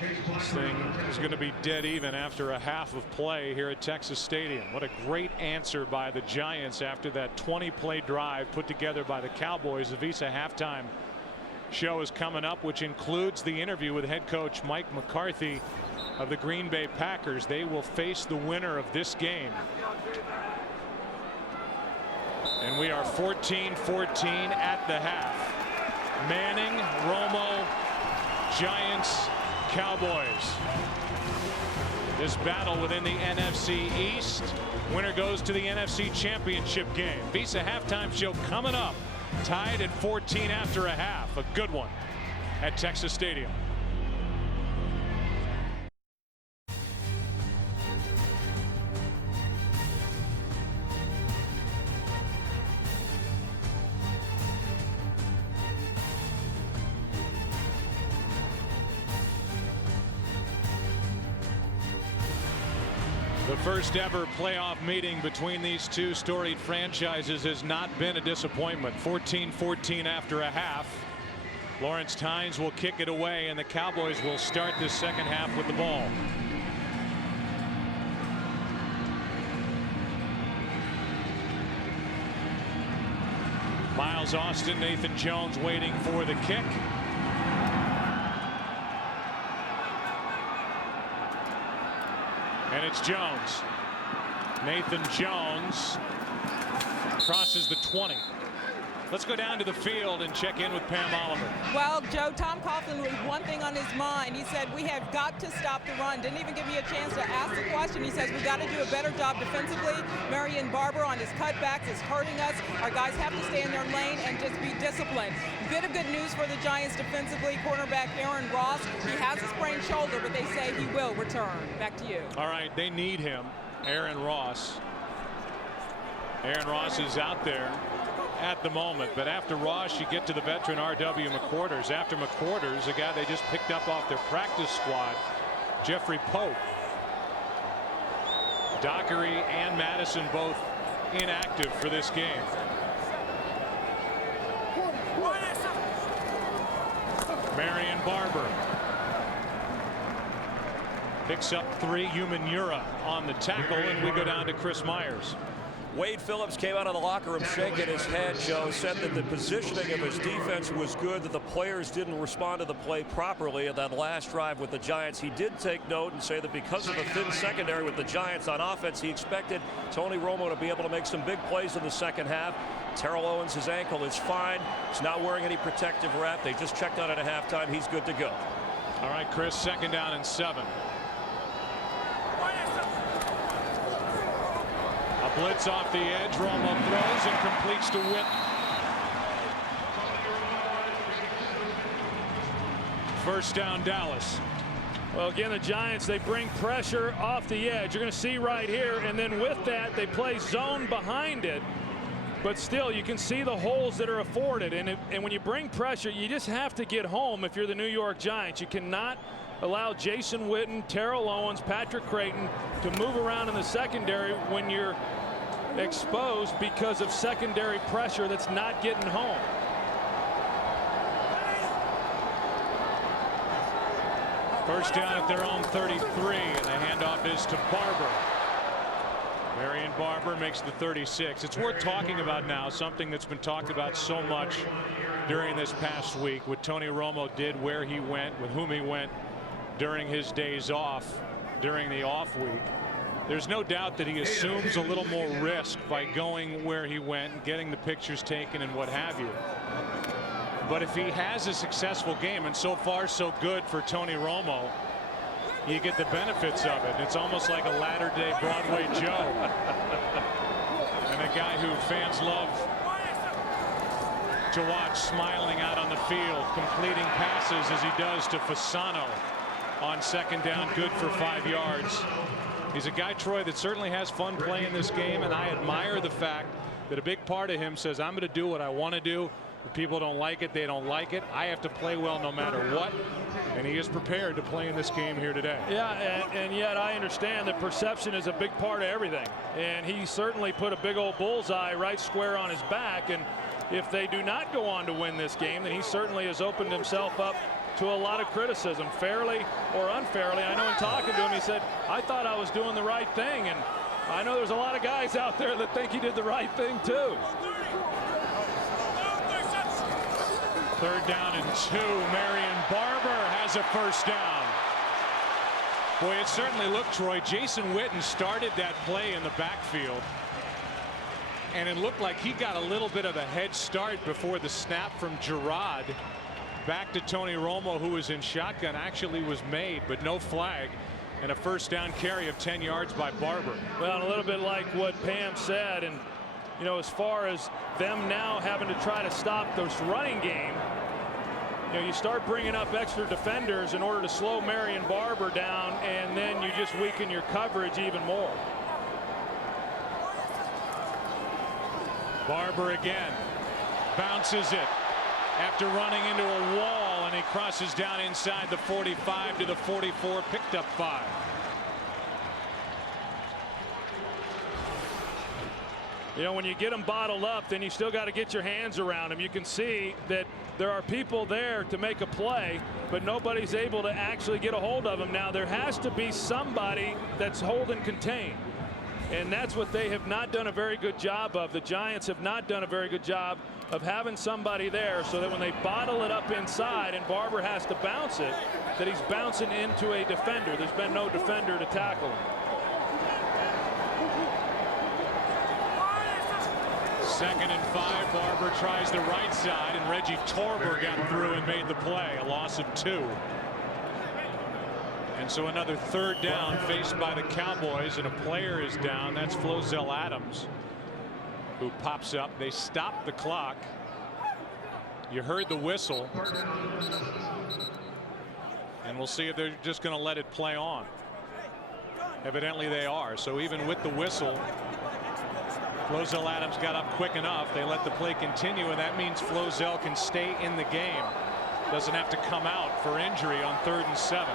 this thing is going to be dead even after a half of play here at Texas Stadium. What a great answer by the Giants after that 20-play drive put together by the Cowboys. The Visa halftime show is coming up, which includes the interview with head coach Mike McCarthy of the Green Bay Packers. They will face the winner of this game. And we are 14-14 at the half. Manning, Romo, Giants, Cowboys. This battle within the NFC East. Winner goes to the NFC Championship game. Visa halftime show coming up. Tied at 14 after a half. A good one at Texas Stadium. The first ever playoff meeting between these two storied franchises has not been a disappointment. 14-14 after a half. Lawrence Tynes will kick it away, and the Cowboys will start this second half with the ball. Miles Austin, Nathan Jones waiting for the kick. And it's Jones. Nathan Jones crosses the 20. Let's go down to the field and check in with Pam Oliver. Well, Joe, Tom Coughlin was one thing on his mind. He said, we have got to stop the run. Didn't even give me a chance to ask the question. He says, we got to do a better job defensively. Marion Barber on his cutbacks is hurting us. Our guys have to stay in their lane and just be disciplined. Bit of good news for the Giants defensively. Cornerback Aaron Ross, he has a sprained shoulder, but they say he will return. Back to you. All right, they need him. Aaron Ross. Aaron Ross is out there at the moment, but after Ross you get to the veteran R.W. McQuarters. After McQuarters, a guy they just picked up off their practice squad, Jeffrey Pope. Dockery and Madison both inactive for this game. Marion Barber picks up 3. Umanura on the tackle, and we go down to Chris Myers. Wade Phillips came out of the locker room shaking his head, Joe, said that the positioning of his defense was good, that the players didn't respond to the play properly at that last drive with the Giants. He did take note and say that because of the thin secondary with the Giants on offense, he expected Tony Romo to be able to make some big plays in the second half. Terrell Owens, his ankle is fine. He's not wearing any protective wrap. They just checked on it at halftime. He's good to go. All right, Chris, 2nd down and 7. A blitz off the edge. Romo throws and completes to Witten. First down, Dallas. Well, again, the Giants, they bring pressure off the edge. You're going to see right here, and then with that, they play zone behind it. But still, you can see the holes that are afforded. And when you bring pressure, you just have to get home if you're the New York Giants. You cannot allow Jason Witten, Terrell Owens, Patrick Creighton to move around in the secondary when you're exposed because of secondary pressure that's not getting home. First down at their own 33, and the handoff is to Barber. Marion Barber makes the 36. It's worth talking about now, something that's been talked about so much during this past week, what Tony Romo did, where he went, with whom he went during his days off, during the off week. There's no doubt that he assumes a little more risk by going where he went and getting the pictures taken and what have you. But if he has a successful game, and so far so good for Tony Romo, you get the benefits of it. It's almost like a latter-day Broadway Joe. And a guy who fans love to watch, smiling out on the field, completing passes as he does to Fasano on 2nd down, good for 5 yards. He's a guy, Troy, that certainly has fun playing this game, and I admire the fact that a big part of him says, I'm going to do what I want to do. If people don't like it, they don't like it. I have to play well no matter what, and he is prepared to play in this game here today. Yeah, and yet I understand that perception is a big part of everything, and he certainly put a big old bullseye right square on his back. And if they do not go on to win this game, then he certainly has opened himself up to a lot of criticism, fairly or unfairly. I know in talking to him, he said, I thought I was doing the right thing, and I know there's a lot of guys out there that think he did the right thing too. 3rd down and 2. Marion Barber has a first down. Boy, it certainly looked, Troy. Jason Witten started that play in the backfield, and it looked like he got a little bit of a head start before the snap from Gerard back to Tony Romo, who was in shotgun, actually was made, but no flag, and a first down carry of 10 yards by Barber. Well, a little bit like what Pam said, and you know, as far as them now having to try to stop this running game, you know, you start bringing up extra defenders in order to slow Marion Barber down, and then you just weaken your coverage even more. Barber again bounces it after running into a wall, and he crosses down inside the 45 to the 44, picked up 5. You know, when you get them bottled up, then you still got to get your hands around them. You can see that there are people there to make a play, but nobody's able to actually get a hold of them. Now, there has to be somebody that's holding contained, and that's what they have not done a very good job of. The Giants have not done a very good job of having somebody there so that when they bottle it up inside and Barber has to bounce it, that he's bouncing into a defender. There's been no defender to tackle him. 2nd and 5. Barber tries the right side, and Reggie Torber got through and made the play. A loss of 2. And so another 3rd down faced by the Cowboys, and a player is down. That's Flozell Adams, who pops up. They stop the clock. You heard the whistle. And we'll see if they're just going to let it play on. Evidently they are. So even with the whistle, Flozell Adams got up quick enough. They let the play continue, and that means Flozell can stay in the game. Doesn't have to come out for injury on 3rd and 7.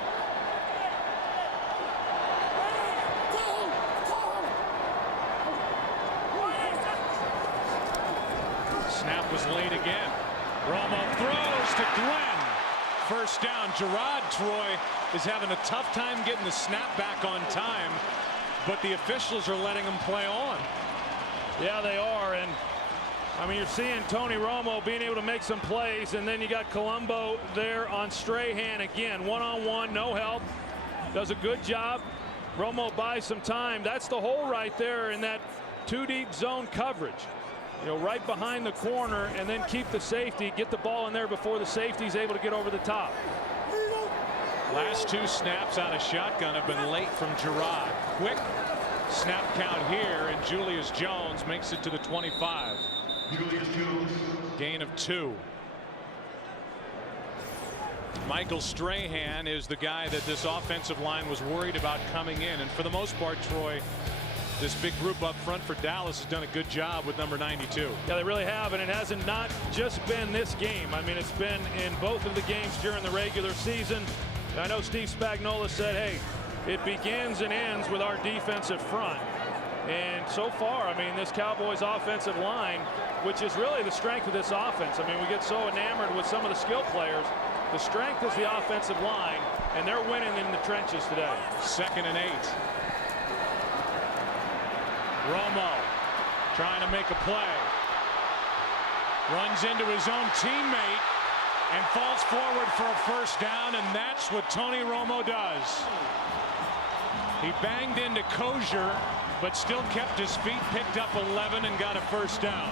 Snap was late again. Romo throws to Glenn. First down. Gerard Troy is having a tough time getting the snap back on time, but the officials are letting him play on. Yeah, they are. And I mean, you're seeing Tony Romo being able to make some plays, and then you got Colombo there on Strahan again, one-on-one, no help. Does a good job. Romo buys some time. That's the hole right there in that 2-deep zone coverage. You know, right behind the corner, and then keep the safety, get the ball in there before the safety is able to get over the top. Last 2 snaps out of shotgun have been late from Gerard. Quick snap count here, and Julius Jones makes it to the 25. Gain of 2. Michael Strahan is the guy that this offensive line was worried about coming in, and for the most part, Troy, this big group up front for Dallas has done a good job with number 92. Yeah, they really have, and it hasn't not just been this game. I mean, it's been in both of the games during the regular season. I know Steve Spagnuolo said, hey, it begins and ends with our defensive front. And so far, I mean, this Cowboys offensive line, which is really the strength of this offense. I mean, we get so enamored with some of the skill players. The strength is the offensive line, and they're winning in the trenches today. 2nd and 8. Romo trying to make a play. Runs into his own teammate and falls forward for a first down, and that's what Tony Romo does. He banged into Kosher, but still kept his feet, picked up 11, and got a first down.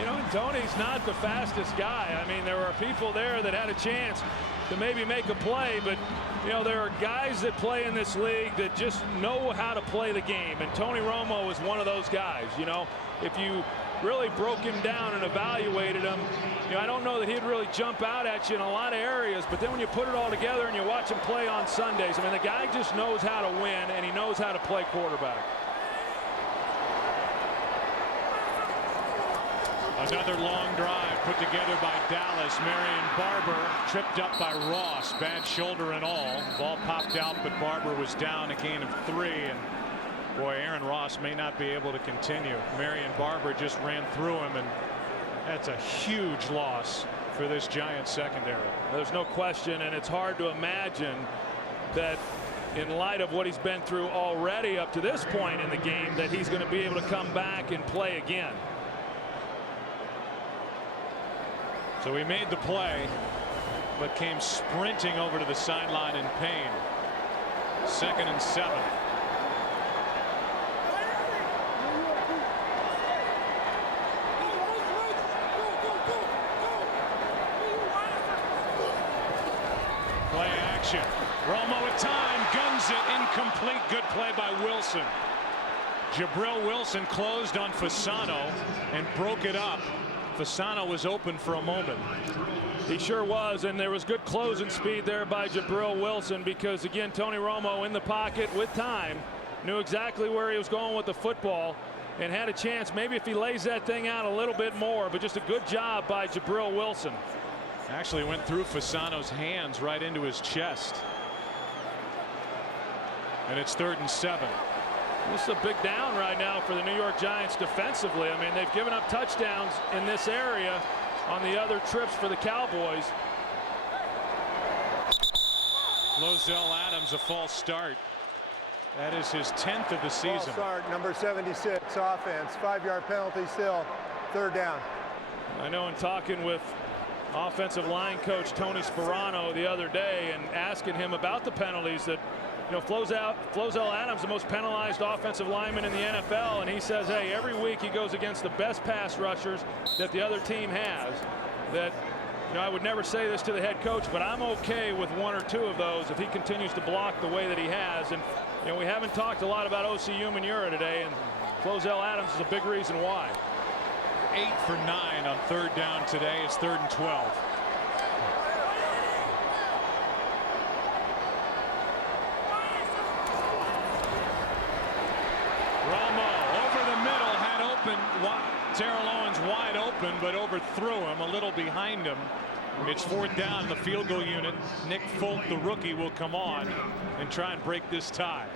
You know, Tony's not the fastest guy. I mean, there are people there that had a chance to maybe make a play, but you know, there are guys that play in this league that just know how to play the game, and Tony Romo is one of those guys. You know, if you really broke him down and evaluated him, you know, I don't know that he'd really jump out at you in a lot of areas, but then when you put it all together and you watch him play on Sundays, I mean, the guy just knows how to win, and he knows how to play quarterback. Another long drive put together by Dallas. Marion Barber tripped up by Ross. Bad shoulder and all. Ball popped out, but Barber was down, a gain of 3. And boy, Aaron Ross may not be able to continue. Marion Barber just ran through him, and that's a huge loss for this Giants secondary. There's no question, and it's hard to imagine that in light of what he's been through already up to this point in the game, that he's going to be able to come back and play again. So he made the play, but came sprinting over to the sideline in pain. 2nd and 7. Play action. Romo at time, guns it, incomplete. Good play by Wilson. Jabril Wilson closed on Fasano and broke it up. Fasano was open for a moment. He sure was, and there was good closing speed there by Jabril Wilson, because again, Tony Romo in the pocket with time, knew exactly where he was going with the football, and had a chance maybe if he lays that thing out a little bit more, but just a good job by Jabril Wilson. Actually went through Fasano's hands right into his chest. And it's 3rd and 7. This is a big down right now for the New York Giants defensively. I mean, they've given up touchdowns in this area on the other trips for the Cowboys. Flozell Adams, a false start. That is his 10th of the season. False start, number 76, offense. 5-yard penalty still. 3rd down. I know in talking with offensive line coach Tony Sperano the other day and asking him about the penalties that, you know, Flozell Adams, the most penalized offensive lineman in the NFL, and he says, hey, every week he goes against the best pass rushers that the other team has. That, you know, I would never say this to the head coach, but I'm okay with 1 or 2 of those if he continues to block the way that he has. And, you know, we haven't talked a lot about O.C. Umenyiora today, and Flozell Adams is a big reason why. 8 for 9 on 3rd down today. It's 3rd and 12. Terrell Owens wide open, but overthrew him, a little behind him. It's 4th down. The field goal unit. Nick Folk, the rookie, will come on and try and break this tie.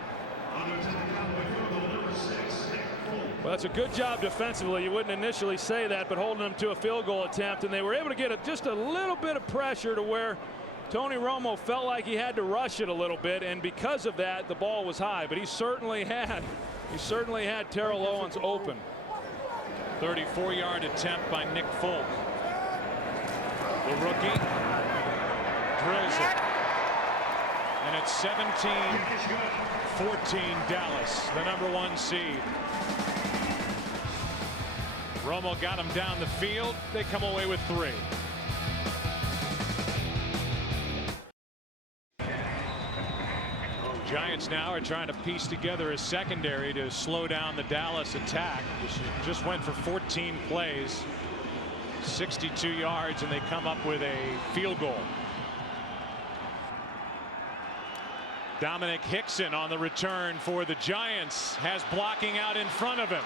Well, that's a good job defensively. You wouldn't initially say that, but holding them to a field goal attempt, and they were able to get just a little bit of pressure to where Tony Romo felt like he had to rush it a little bit, and because of that, the ball was high. But he certainly had Terrell Owens open. 34-yard attempt by Nick Folk. The rookie drills it. And it's 17-14 Dallas, the #1 seed. Romo got him down the field. They come away with 3. Giants now are trying to piece together a secondary to slow down the Dallas attack. Just went for 14 plays, 62 yards, and they come up with a field goal. Dominic Hickson on the return for the Giants has blocking out in front of him.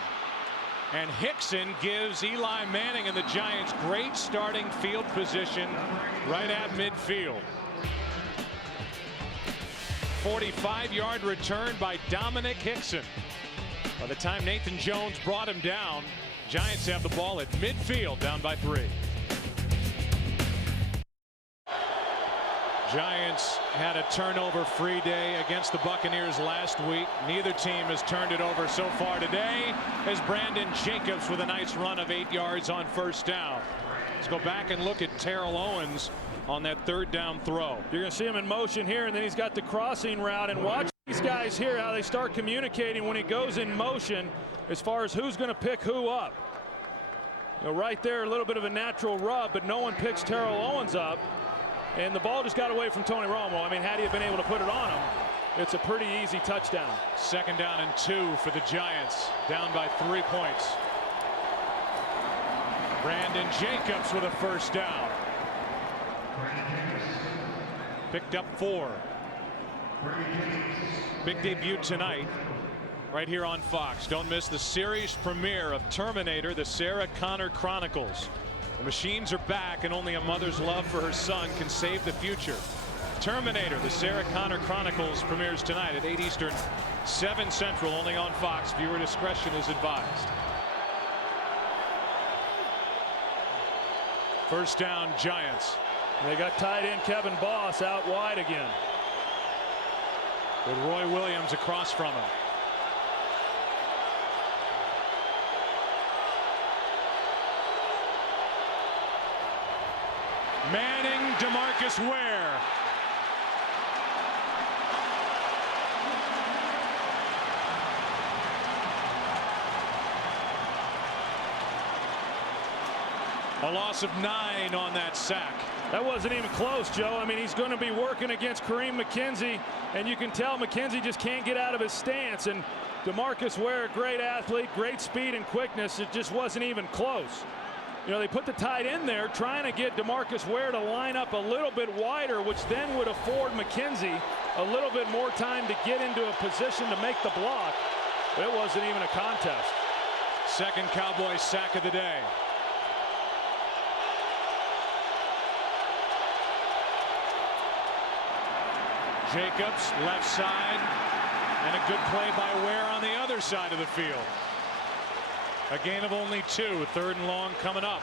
And Hickson gives Eli Manning and the Giants great starting field position right at midfield. 45-yard return by Dominic Hickson. By the time Nathan Jones brought him down, Giants have the ball at midfield, down by 3. Giants had a turnover-free day against the Buccaneers last week. Neither team has turned it over so far today, as Brandon Jacobs with a nice run of 8 yards on 1st down. Let's go back and look at Terrell Owens on that 3rd down throw. You're going to see him in motion here, and then he's got the crossing route. And watch these guys here, how they start communicating when he goes in motion as far as who's going to pick who up. You know, right there, a little bit of a natural rub, but no one picks Terrell Owens up. And the ball just got away from Tony Romo. I mean, had he been able to put it on him, it's a pretty easy touchdown. 2nd down and 2 for the Giants, down by 3 points. Brandon Jacobs with a 1st down. Picked up 4. Big debut tonight right here on Fox. Don't miss the series premiere of Terminator, the Sarah Connor Chronicles. The machines are back, and only a mother's love for her son can save the future. Terminator, the Sarah Connor Chronicles, premieres tonight at 8 Eastern, 7 Central, only on Fox. Viewer discretion is advised. 1st down, Giants. They got tight end Kevin Boss out wide again, with Roy Williams across from him. Manning, DeMarcus Ware. A loss of 9 on that sack. That wasn't even close, Joe. I mean, he's going to be working against Kareem McKenzie, and you can tell McKenzie just can't get out of his stance. And DeMarcus Ware, great athlete, great speed and quickness. It just wasn't even close. You know, they put the tight end there trying to get DeMarcus Ware to line up a little bit wider, which then would afford McKenzie a little bit more time to get into a position to make the block. But it wasn't even a contest. 2nd Cowboys sack of the day. Jacobs left side, and a good play by Ware on the other side of the field. A gain of only 2. 3rd and long coming up.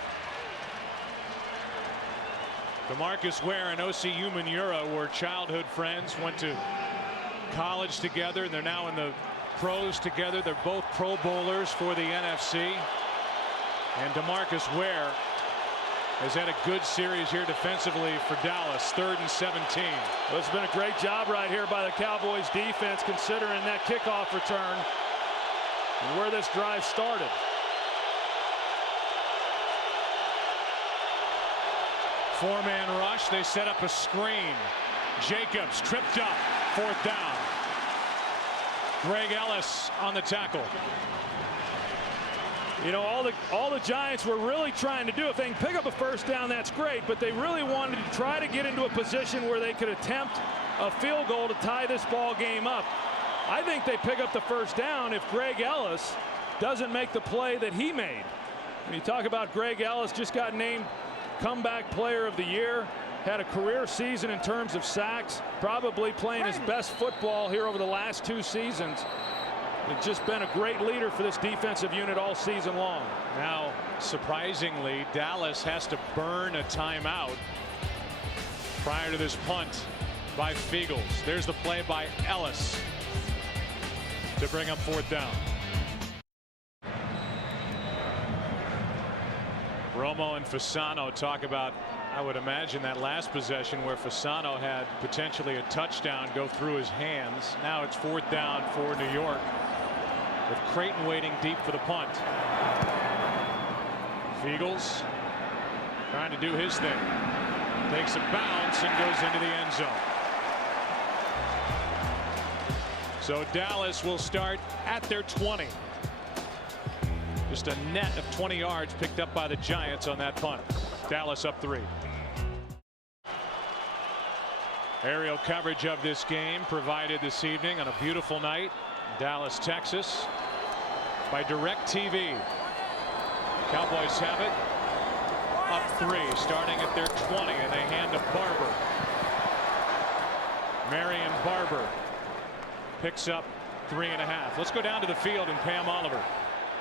DeMarcus Ware and O.C. Umenyiora were childhood friends, went to college together, and they're now in the pros together. They're both Pro Bowlers for the NFC. And DeMarcus Ware has had a good series here defensively for Dallas. 3rd and 17. Well, it's been a great job right here by the Cowboys defense, considering that kickoff return and where this drive started. Four-man rush. They set up a screen. Jacobs tripped up. 4th down. Greg Ellis on the tackle. You know, all the Giants were really trying to do, if they can pick up a 1st down, that's great, but they really wanted to try to get into a position where they could attempt a field goal to tie this ball game up. I think they pick up the 1st down if Greg Ellis doesn't make the play that he made. When you talk about Greg Ellis, just got named comeback player of the year, had a career season in terms of sacks, probably playing his best football here over the last 2 seasons. It's just been a great leader for this defensive unit all season long. Now, surprisingly, Dallas has to burn a timeout prior to this punt by Fiegels. There's the play by Ellis to bring up 4th down. Romo and Fasano talk about, I would imagine, that last possession where Fasano had potentially a touchdown go through his hands. Now it's 4th down for New York, with Creighton waiting deep for the punt. Fiegels trying to do his thing. Takes a bounce and goes into the end zone. So Dallas will start at their 20. Just a net of 20 yards picked up by the Giants on that punt. Dallas up 3. Aerial coverage of this game provided this evening on a beautiful night in Dallas, Texas, by DirecTV. Cowboys have it up 3, starting at their 20, and they hand to Barber. Marion Barber picks up 3.5. Let's go down to the field and Pam Oliver.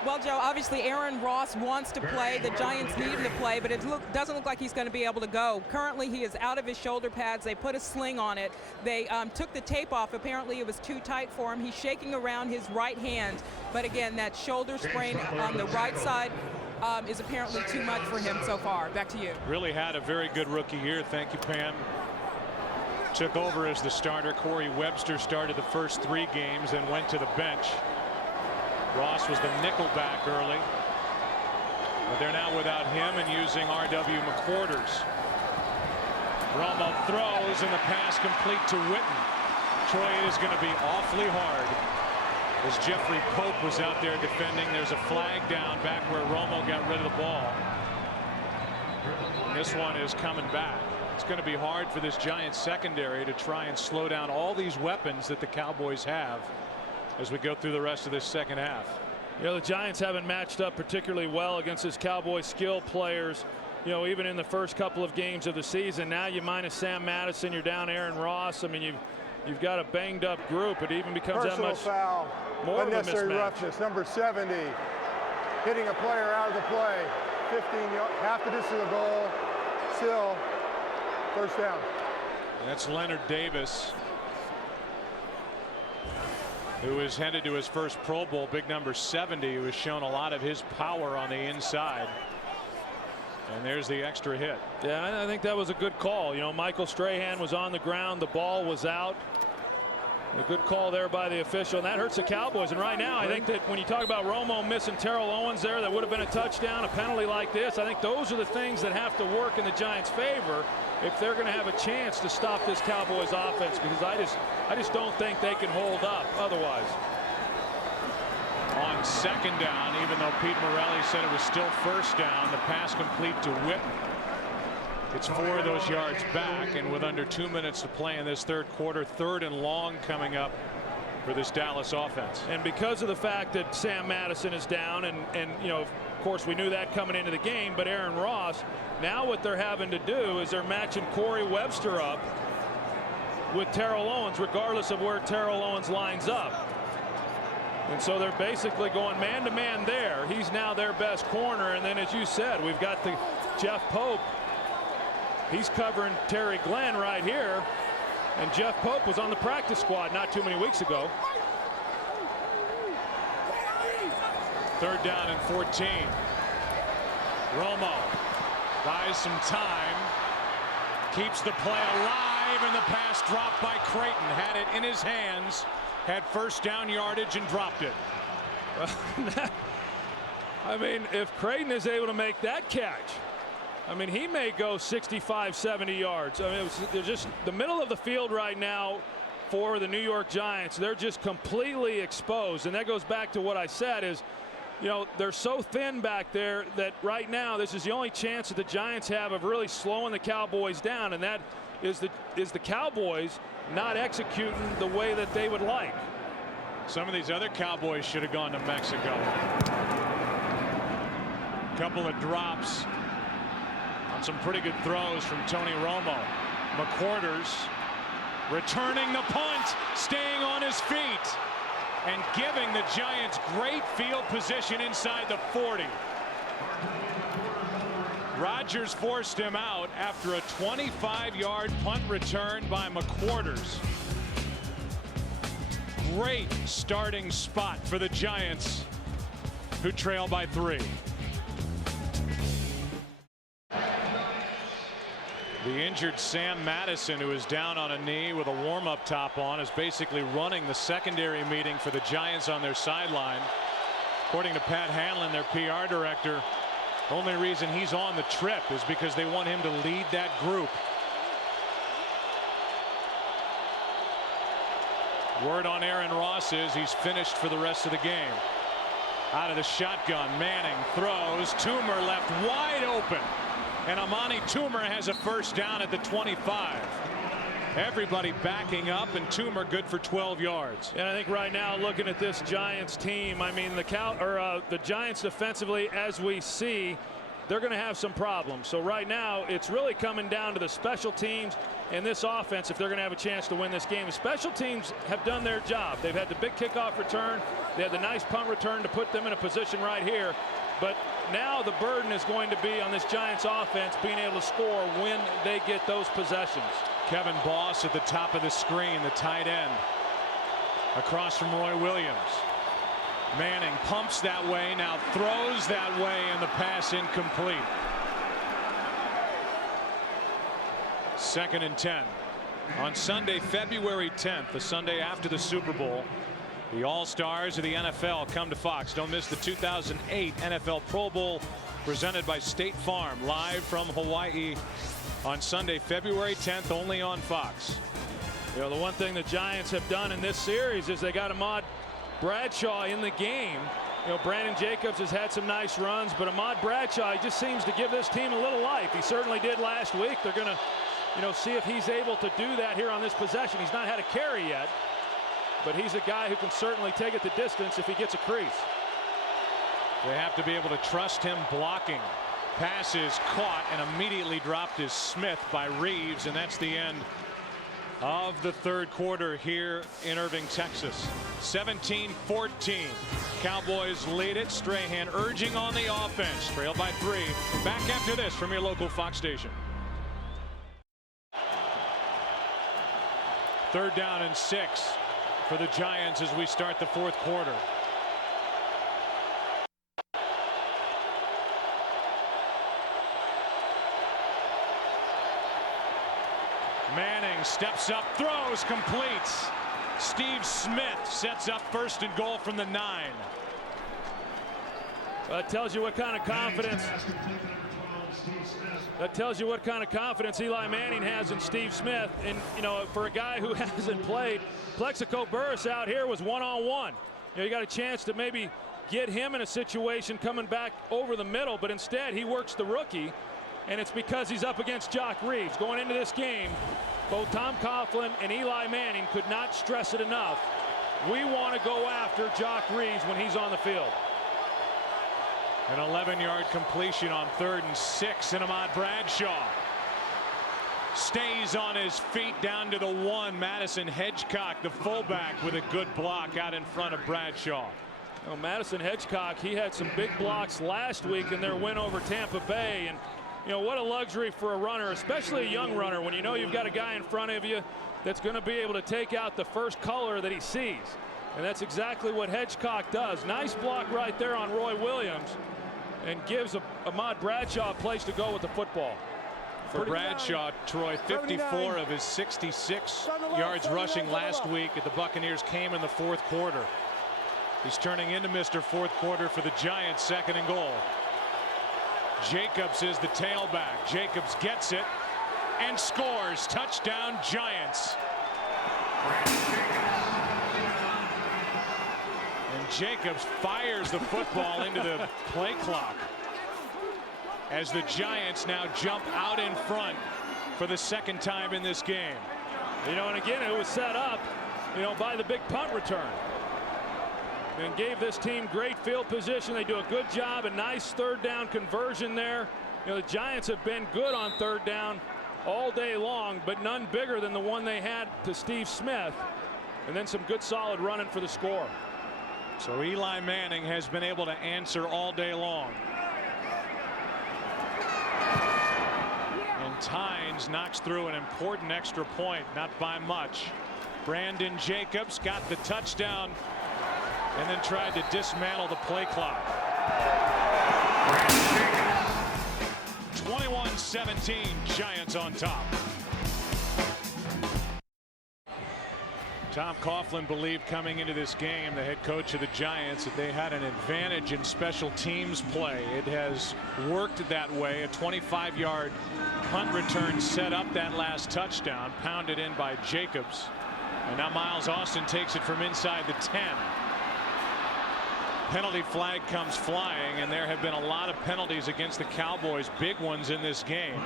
Well, Joe, obviously Aaron Ross wants to play. The Giants need him to play, but it doesn't look like he's going to be able to go. Currently, he is out of his shoulder pads. They put a sling on it. They took the tape off. Apparently, it was too tight for him. He's shaking around his right hand. But again, that shoulder sprain on the right side is apparently too much for him so far. Back to you. Really had a very good rookie year. Thank you, Pam. Took over as the starter. Corey Webster started the first 3 games and went to the bench. Ross was the nickel back early, but they're now without him and using R.W. McQuarters. Romo throws and the pass complete to Witten. Troy, it is going to be awfully hard as Jeffrey Pope was out there defending. There's a flag down back where Romo got rid of the ball. And this one is coming back. It's going to be hard for this Giants secondary to try and slow down all these weapons that the Cowboys have as we go through the rest of this second half. You know, the Giants haven't matched up particularly well against his Cowboys skill players, you know, even in the first couple of games of the season. Now you minus Sam Madison, you're down Aaron Ross. I mean, you've got a banged up group. It even becomes Personal that much foul, more of a unnecessary mismatch. roughness, number 70, hitting a player out of the play. 15 yards, half the distance of the goal. Still, 1st down. That's Leonard Davis, who is headed to his first Pro Bowl, big number 70, who has shown a lot of his power on the inside. And there's the extra hit. Yeah, I think that was a good call. You know, Michael Strahan was on the ground. The ball was out. A good call there by the official, and that hurts the Cowboys. And right now, I think that when you talk about Romo missing Terrell Owens there, that would have been a touchdown, a penalty like this. I think those are the things that have to work in the Giants' favor if they're going to have a chance to stop this Cowboys offense, because I just don't think they can hold up otherwise. On 2nd down, even though Pete Morelli said it was still 1st down, the pass complete to Witten. It's 4 of those yards back, and with under 2 minutes to play in this 3rd quarter, 3rd and long coming up for this Dallas offense. And because of the fact that Sam Madison is down, and you know, of course we knew that coming into the game, but Aaron Ross, now what they're having to do is they're matching Corey Webster up with Terrell Owens, regardless of where Terrell Owens lines up. And so they're basically going man to man there. He's now their best corner, and then as you said, we've got the Jeff Pope. He's covering Terry Glenn right here, and Jeff Pope was on the practice squad not too many weeks ago. 3rd down and 14. Romo Buys some time. Keeps the play alive, and the pass dropped by Creighton. Had it in his hands. Had first down yardage and dropped it. I mean, if Creighton is able to make that catch, I mean, he may go 65, 70 yards. I mean, they're just the middle of the field right now for the New York Giants. They're just completely exposed. And that goes back to what I said is, you know, they're so thin back there that right now this is the only chance that the Giants have of really slowing the Cowboys down, and that is the Cowboys not executing the way that they would like. Some of these other Cowboys should have gone to Mexico. Couple of drops on some pretty good throws from Tony Romo. McQuarters returning the punt, staying on his feet, and giving the Giants great field position inside the 40. Rodgers forced him out after a 25-yard punt return by McQuarters. Great starting spot for the Giants, who trail by 3. The injured Sam Madison, who is down on a knee with a warm-up top on, is basically running the secondary meeting for the Giants on their sideline. According to Pat Hanlon, their PR director, the only reason he's on the trip is because they want him to lead that group. Word on Aaron Ross is he's finished for the rest of the game. Out of the shotgun, Manning throws. Toomer left wide open. And Amani Toomer has a first down at the 25. Everybody backing up, and Toomer good for 12 yards. And I think right now, looking at this Giants team, I mean, the Giants defensively, as we see, they're going to have some problems. So right now, it's really coming down to the special teams and this offense if they're going to have a chance to win this game. The special teams have done their job. They've had the big kickoff return. They had the nice punt return to put them in a position right here. But now the burden is going to be on this Giants offense being able to score when they get those possessions. Kevin Boss at the top of the screen, the tight end, across from Roy Williams. Manning pumps that way, now throws that way, and the pass incomplete. 2nd and 10. On Sunday, February 10th, the Sunday after the Super Bowl, the All-Stars of the NFL come to Fox. Don't miss the 2008 NFL Pro Bowl presented by State Farm, live from Hawaii on Sunday, February 10th, only on Fox. You know, the one thing the Giants have done in this series is they got Ahmad Bradshaw in the game. You know, Brandon Jacobs has had some nice runs, but Ahmad Bradshaw just seems to give this team a little life. He certainly did last week. They're going to, you know, see if he's able to do that here on this possession. He's not had a carry yet, but he's a guy who can certainly take it the distance if he gets a crease. They have to be able to trust him blocking. Pass is caught and immediately dropped is Smith by Reeves, and that's the end of the 3rd quarter here in Irving, Texas. 17-14. Cowboys lead it. Strahan urging on the offense. Trail by 3. Back after this from your local Fox station. 3rd down and 6 for the Giants as we start the 4th quarter. Manning steps up, throws, completes. Steve Smith sets up 1st and goal from the 9. That tells you what kind of confidence. That tells you what kind of confidence Eli Manning has in Steve Smith. And, you know, for a guy who hasn't played, Plexico Burris out here was one-on-one. You know, you got a chance to maybe get him in a situation coming back over the middle, but instead he works the rookie. And it's because he's up against Jock Reeves. Going into this game, both Tom Coughlin and Eli Manning could not stress it enough. We want to go after Jock Reeves when he's on the field. An 11-yard completion on 3rd and 6, and Ahmad Bradshaw stays on his feet down to the 1. Madison Hedgecock, the fullback, with a good block out in front of Bradshaw. Well, Madison Hedgecock, he had some big blocks last week in their win over Tampa Bay, and you know what a luxury for a runner, especially a young runner, when you know you've got a guy in front of you that's going to be able to take out the first color that he sees. And that's exactly what Hedgecock does. Nice block right there on Roy Williams. and gives Ahmad Bradshaw a place to go with the football. For Bradshaw, Troy, 54 of his 66 yards rushing last week at the Buccaneers came in the fourth quarter. He's turning into Mr. Fourth Quarter for the Giants. 2nd and goal. Jacobs is the tailback. Jacobs gets it and scores. Touchdown, Giants. And Jacobs fires the football into the play clock as the Giants now jump out in front for the 2nd time in this game. You know, and again, it was set up, you know, by the big punt return. And gave this team great field position. They do a good job, a nice 3rd down conversion there. You know, the Giants have been good on 3rd down all day long, but none bigger than the one they had to Steve Smith. And then some good solid running for the score. So Eli Manning has been able to answer all day long. And Tynes knocks through an important extra point, not by much. Brandon Jacobs got the touchdown and then tried to dismantle the play clock. 21-17, Giants on top. Tom Coughlin believed coming into this game, the head coach of the Giants, that they had an advantage in special teams play. It has worked that way. A 25-yard punt return set up that last touchdown, pounded in by Jacobs. And now Miles Austin takes it from inside the 10. Penalty flag comes flying, and there have been a lot of penalties against the Cowboys, big ones in this game.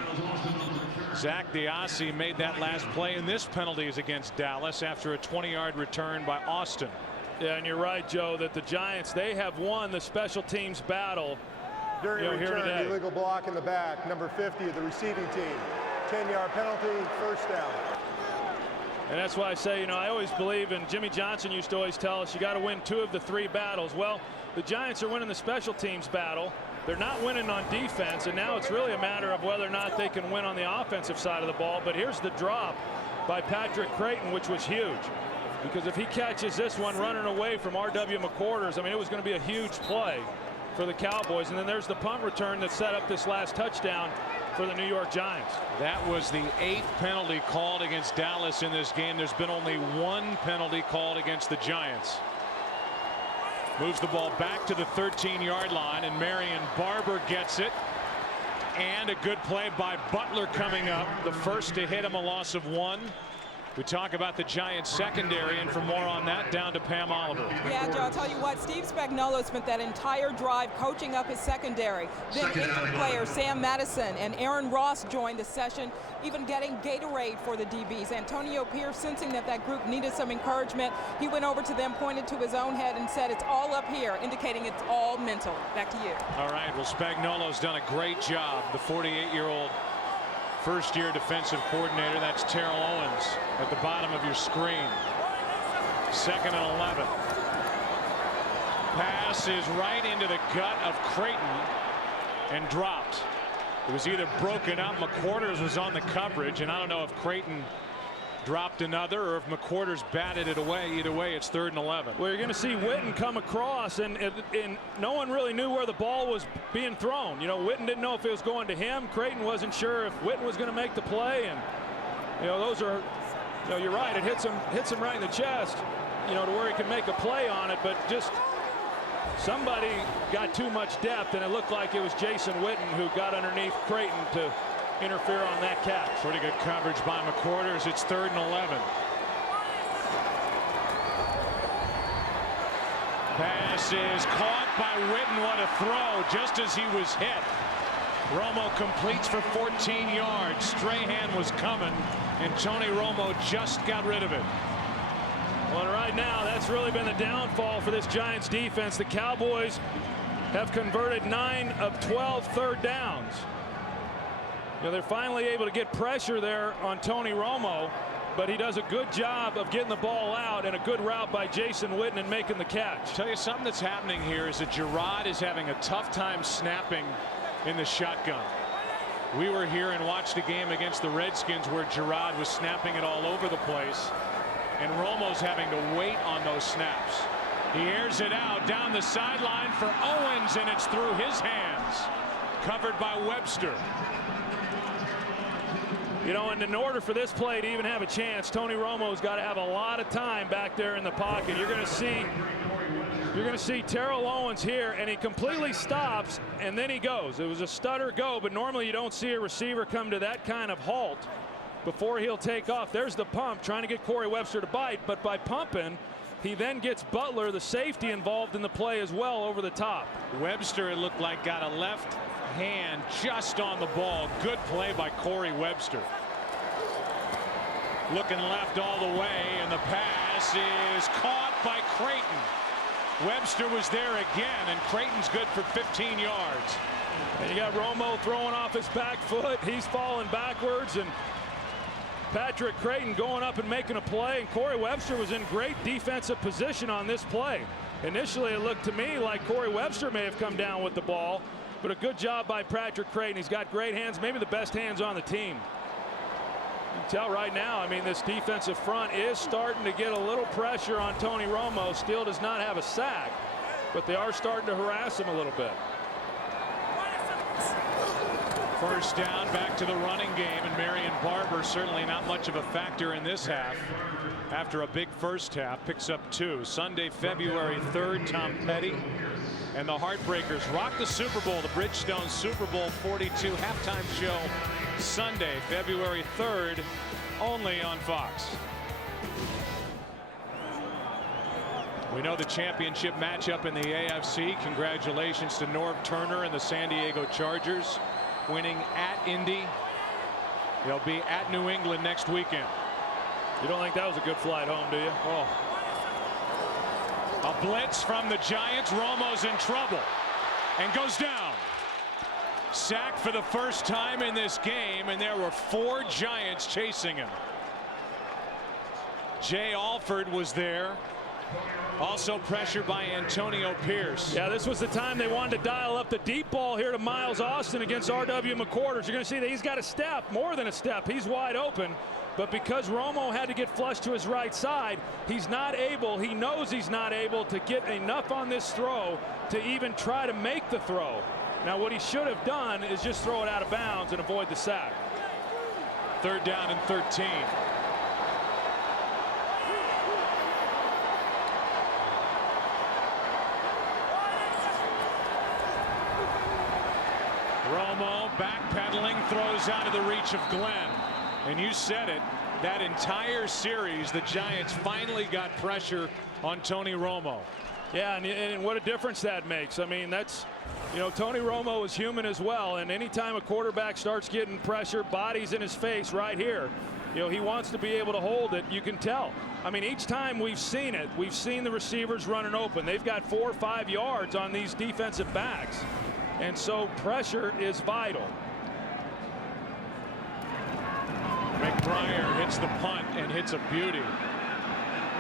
Zach Diassi made that last play, and this penalty is against Dallas after a 20-yard return by Austin. Yeah, and you're right, Joe, that the Giants, they have won the special teams battle. During here return, today. illegal block in the back, number 50 of the receiving team. 10-yard penalty, 1st down. And that's why I say, you know, I always believe, and Jimmy Johnson used to always tell us, you got to win 2 of the 3 battles. Well, the Giants are winning the special teams battle. They're not winning on defense, and now it's really a matter of whether or not they can win on the offensive side of the ball. But here's the drop by Patrick Creighton, which was huge, because if he catches this one running away from R.W. McQuarters, I mean, it was going to be a huge play for the Cowboys. And then there's the punt return that set up this last touchdown for the New York Giants. That was the 8th penalty called against Dallas in this game. There's been only 1 penalty called against the Giants. Moves the ball back to the 13-yard line, and Marion Barber gets it. And a good play by Butler coming up, the first to hit him, a loss of 1. We talk about the Giants secondary, and for more on that, down to Pam Oliver. Yeah, Joe, I'll tell you what, Steve Spagnuolo spent that entire drive coaching up his secondary. Then injured players Sam Madison and Aaron Ross joined the session, even getting Gatorade for the DBs. Antonio Pierce, sensing that that group needed some encouragement, he went over to them, pointed to his own head, and said, "It's all up here," indicating it's all mental. Back to you. All right, well, Spagnuolo's done a great job, the 48-year-old first-year defensive coordinator. That's Terrell Owens at the bottom of your screen. 2nd and 11. Pass is right into the gut of Creighton and dropped. It was either broken up, McQuarters was on the coverage, and I don't know if Creighton dropped another or if McQuarters batted it away. Either way, it's 3rd and 11. Well, you're going to see Witten come across, and no one really knew where the ball was being thrown. You know, Witten didn't know if it was going to him. Creighton wasn't sure if Witten was going to make the play, and you know, those are, you know, you're right. It hits him right in the chest, you know, to where he can make a play on it, but just somebody got too much depth, and it looked like it was Jason Witten who got underneath Creighton to interfere on that catch. Pretty good coverage by McQuarters. It's 3rd and 11. Pass is caught by Witten. What a throw, just as he was hit. Romo completes for 14 yards. Strahan was coming, and Tony Romo just got rid of it. Well, right now, that's really been the downfall for this Giants defense. The Cowboys have converted 9 of 12 3rd downs. You know, they're finally able to get pressure there on Tony Romo, but he does a good job of getting the ball out, and a good route by Jason Witten and making the catch. Tell you something that's happening here is that Gerard is having a tough time snapping in the shotgun. We were here and watched a game against the Redskins where Gerard was snapping it all over the place, and Romo's having to wait on those snaps. He airs it out down the sideline for Owens, and it's through his hands. Owens. Covered by Webster. You know, and in order for this play to even have a chance, Tony Romo's got to have a lot of time back there in the pocket. You're going to see Terrell Owens here, and he completely stops, and then he goes. It was a stutter go, but normally you don't see a receiver come to that kind of halt before he'll take off. There's the pump, trying to get Corey Webster to bite, but by pumping, he then gets Butler, the safety, involved in the play as well over the top. Webster, it looked like, got a left hand just on the ball. Good play by Corey Webster. Looking left all the way, and the pass is caught by Creighton. Webster was there again, and Creighton's good for 15 yards. And you got Romo throwing off his back foot. He's falling backwards, and Patrick Creighton going up and making a play, and Corey Webster was in great defensive position on this play. Initially, it looked to me like Corey Webster may have come down with the ball, but a good job by Patrick Creighton. He's got great hands, maybe the best hands on the team. You can tell right now, I mean, this defensive front is starting to get a little pressure on Tony Romo. Still does not have a sack, but they are starting to harass him a little bit. First down, back to the running game, and Marion Barber certainly not much of a factor in this half. After a big first half, picks up 2. Sunday, February 3rd, Tom Petty and the Heartbreakers rock the Super Bowl, the Bridgestone Super Bowl 42 halftime show Sunday, February 3rd, only on Fox. We know the championship matchup in the AFC. Congratulations to Norv Turner and the San Diego Chargers, winning at Indy. They'll be at New England next weekend. You don't think that was a good flight home, do you? Oh. A blitz from the Giants. Romo's in trouble and goes down. Sacked for the first time in this game, and there were 4 Giants chasing him. Jay Alford was there. Also pressured by Antonio Pierce. Yeah, this was the time they wanted to dial up the deep ball here to Miles Austin against R.W. McQuarters. You're going to see that he's got a step, more than a step. He's wide open. But because Romo had to get flushed to his right side, he's not able, he knows he's not able to get enough on this throw to even try to make the throw. Now, what he should have done is just throw it out of bounds and avoid the sack. 3rd down and 13. Romo backpedaling, throws out of the reach of Glenn. And you said it, that entire series, the Giants finally got pressure on Tony Romo. Yeah, and what a difference that makes. I mean, that's, you know, Tony Romo is human as well, and anytime a quarterback starts getting pressure, bodies in his face right here, you know, he wants to be able to hold it. You can tell. I mean, each time we've seen it, we've seen the receivers running open. They've got 4 or 5 yards on these defensive backs, and so pressure is vital. McBriar hits the punt and hits a beauty.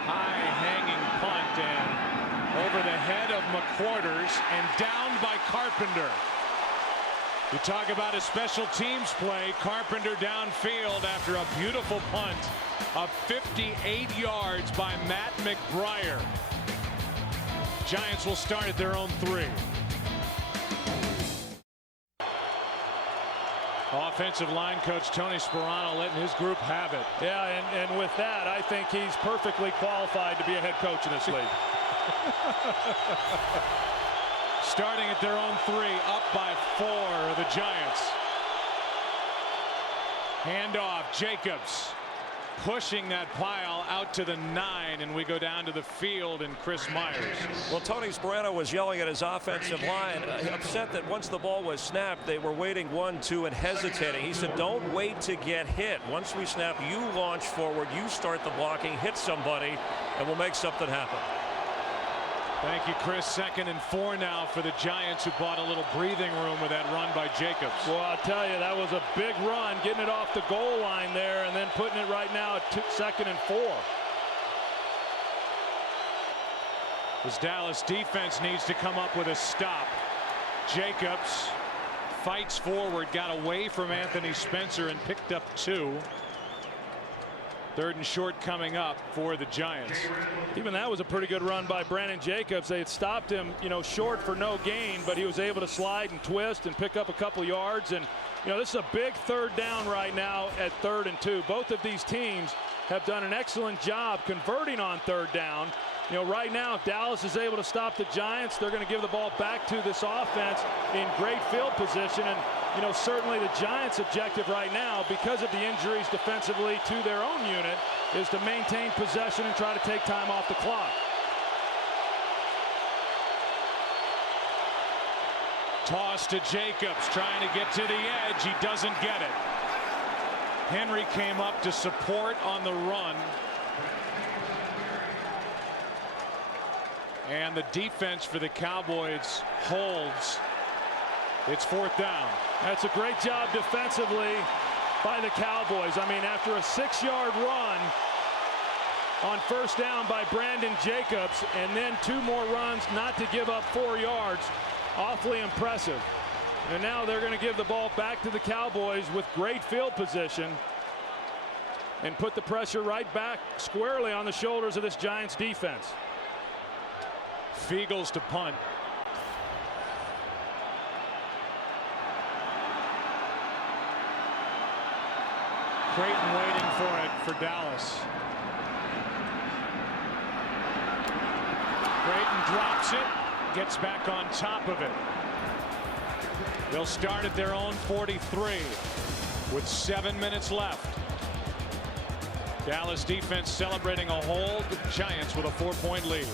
High hanging punt and over the head of McQuarters and down by Carpenter. You talk about a special teams play. Carpenter downfield after a beautiful punt of 58 yards by Matt McBriar. Giants will start at their own 3. Offensive line coach Tony Sperano letting his group have it. Yeah, and with that, I think he's perfectly qualified to be a head coach in this league. Starting at their own 3, up by 4 of the Giants. Handoff, Jacobs pushing that pile out to the 9, and we go down to the field and Chris Myers. Well, Tony Sperano was yelling at his offensive line, upset that once the ball was snapped, they were waiting 1, 2, and hesitating. He said, don't wait to get hit. Once we snap, you launch forward, you start the blocking, hit somebody, and we'll make something happen. Thank you, Chris. 2nd and 4 now for the Giants, who bought a little breathing room with that run by Jacobs. Well, I'll tell you, that was a big run, getting it off the goal line there and then putting it right now at 2nd and 4. This Dallas defense needs to come up with a stop. Jacobs fights forward, got away from Anthony Spencer and picked up 2. 3rd and short coming up for the Giants. Even that was a pretty good run by Brandon Jacobs. They had stopped him, short for no gain, but he was able to slide and twist and pick up a couple yards. And this is a big 3rd down right now at 3rd and 2. Both of these teams have done an excellent job converting on 3rd down. Right now, if Dallas is able to stop the Giants, they're going to give the ball back to this offense in great field position. And certainly the Giants' objective right now, because of the injuries defensively to their own unit, is to maintain possession and try to take time off the clock. Toss to Jacobs, trying to get to the edge. He doesn't get it. Henry came up to support on the run. And the defense for the Cowboys holds. It's 4th down. That's a great job defensively by the Cowboys. I mean, after a 6-yard run on 1st down by Brandon Jacobs, and then 2 more runs not to give up 4 yards, awfully impressive. And now they're going to give the ball back to the Cowboys with great field position and put the pressure right back squarely on the shoulders of this Giants defense. Fiegels to punt. Creighton waiting for it for Dallas. Creighton drops it, gets back on top of it. They'll start at their own 43 with 7 minutes left. Dallas defense celebrating a hold. The Giants with a 4-point lead.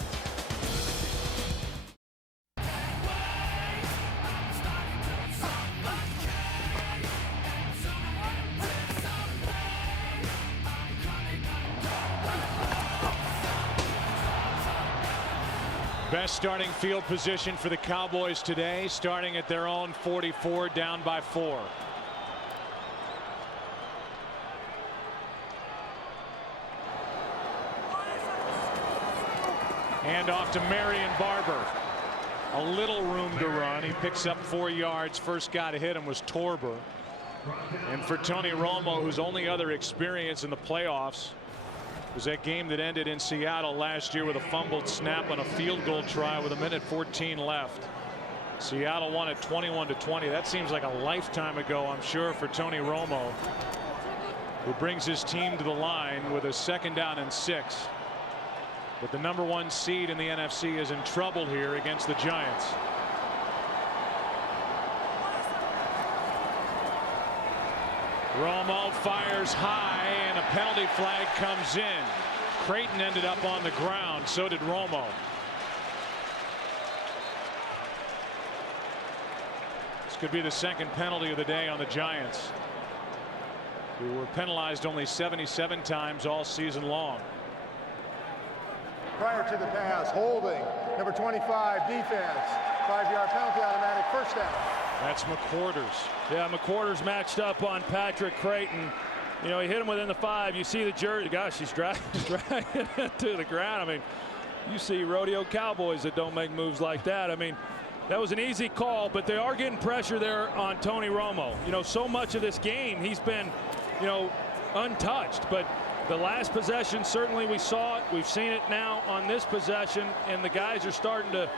Best starting field position for the Cowboys today, starting at their own 44, down by 4. Hand off to Marion Barber. A little room to run. He picks up 4 yards. First guy to hit him was Torber. And for Tony Romo, whose only other experience in the playoffs was that game that ended in Seattle last year with a fumbled snap on a field goal try with 1:14 left. Seattle won it 21-20. That seems like a lifetime ago, I'm sure, for Tony Romo, who brings his team to the line with a 2nd down and 6. But the #1 seed in the NFC is in trouble here against the Giants. Romo fires high, and a penalty flag comes in. Creighton ended up on the ground. So did Romo. This could be the 2nd penalty of the day on the Giants, who were penalized only 77 times all season long. Prior to the pass, holding, number 25, defense. 5-yard penalty, automatic 1st down. That's McQuarters. Yeah, McQuarters matched up on Patrick Creighton. He hit him within the 5. You see the jersey. Gosh, he's dragging it to the ground. I mean, you see rodeo cowboys that don't make moves like that. I mean, that was an easy call, but they are getting pressure there on Tony Romo. So much of this game he's been, untouched. But the last possession, certainly we saw it. We've seen it now on this possession, and the guys are starting to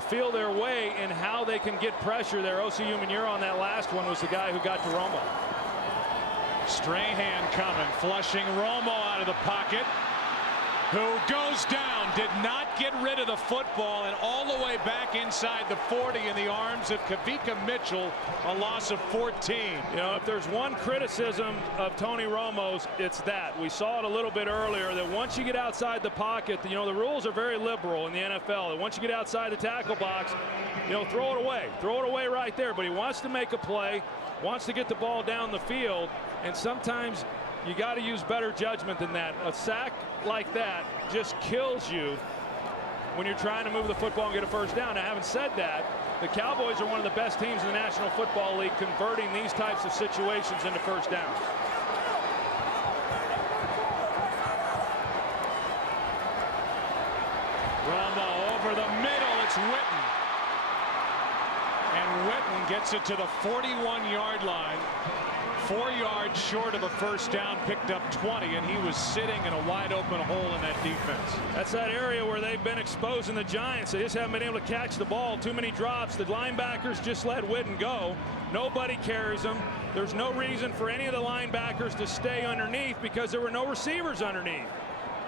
feel their way in how they can get pressure there. OCU Manure on that last one was the guy who got to Romo. Strahan coming, flushing Romo out of the pocket, who goes down, did not get rid of the football, and all the way back inside the 40 in the arms of Kavika Mitchell, a loss of 14. If there's one criticism of Tony Romo's, it's that. We saw it a little bit earlier, that once you get outside the pocket, the rules are very liberal in the NFL. And once you get outside the tackle box, throw it away. Throw it away right there. But he wants to make a play, wants to get the ball down the field, and sometimes you got to use better judgment than that. A sack like that just kills you when you're trying to move the football and get a 1st down. Now, having said that, the Cowboys are one of the best teams in the National Football League converting these types of situations into 1st downs. Romo over the middle. It's Witten. And Witten gets it to the 41-yard line. 4 yards short of a first down, picked up 20, and he was sitting in a wide open hole in that defense. That's that area where they've been exposing the Giants. They just haven't been able to catch the ball. Too many drops. The linebackers just let Witten go. Nobody carries them. There's no reason for any of the linebackers to stay underneath because there were no receivers underneath.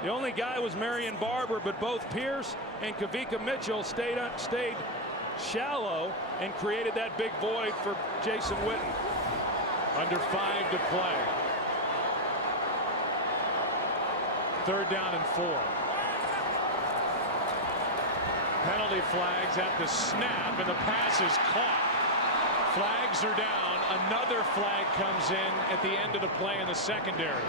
The only guy was Marion Barber, but both Pierce and Kavika Mitchell stayed shallow and created that big void for Jason Witten. Under 5 to play. 3rd down and 4. Penalty flags at the snap, and the pass is caught. Flags are down. Another flag comes in at the end of the play in the secondary.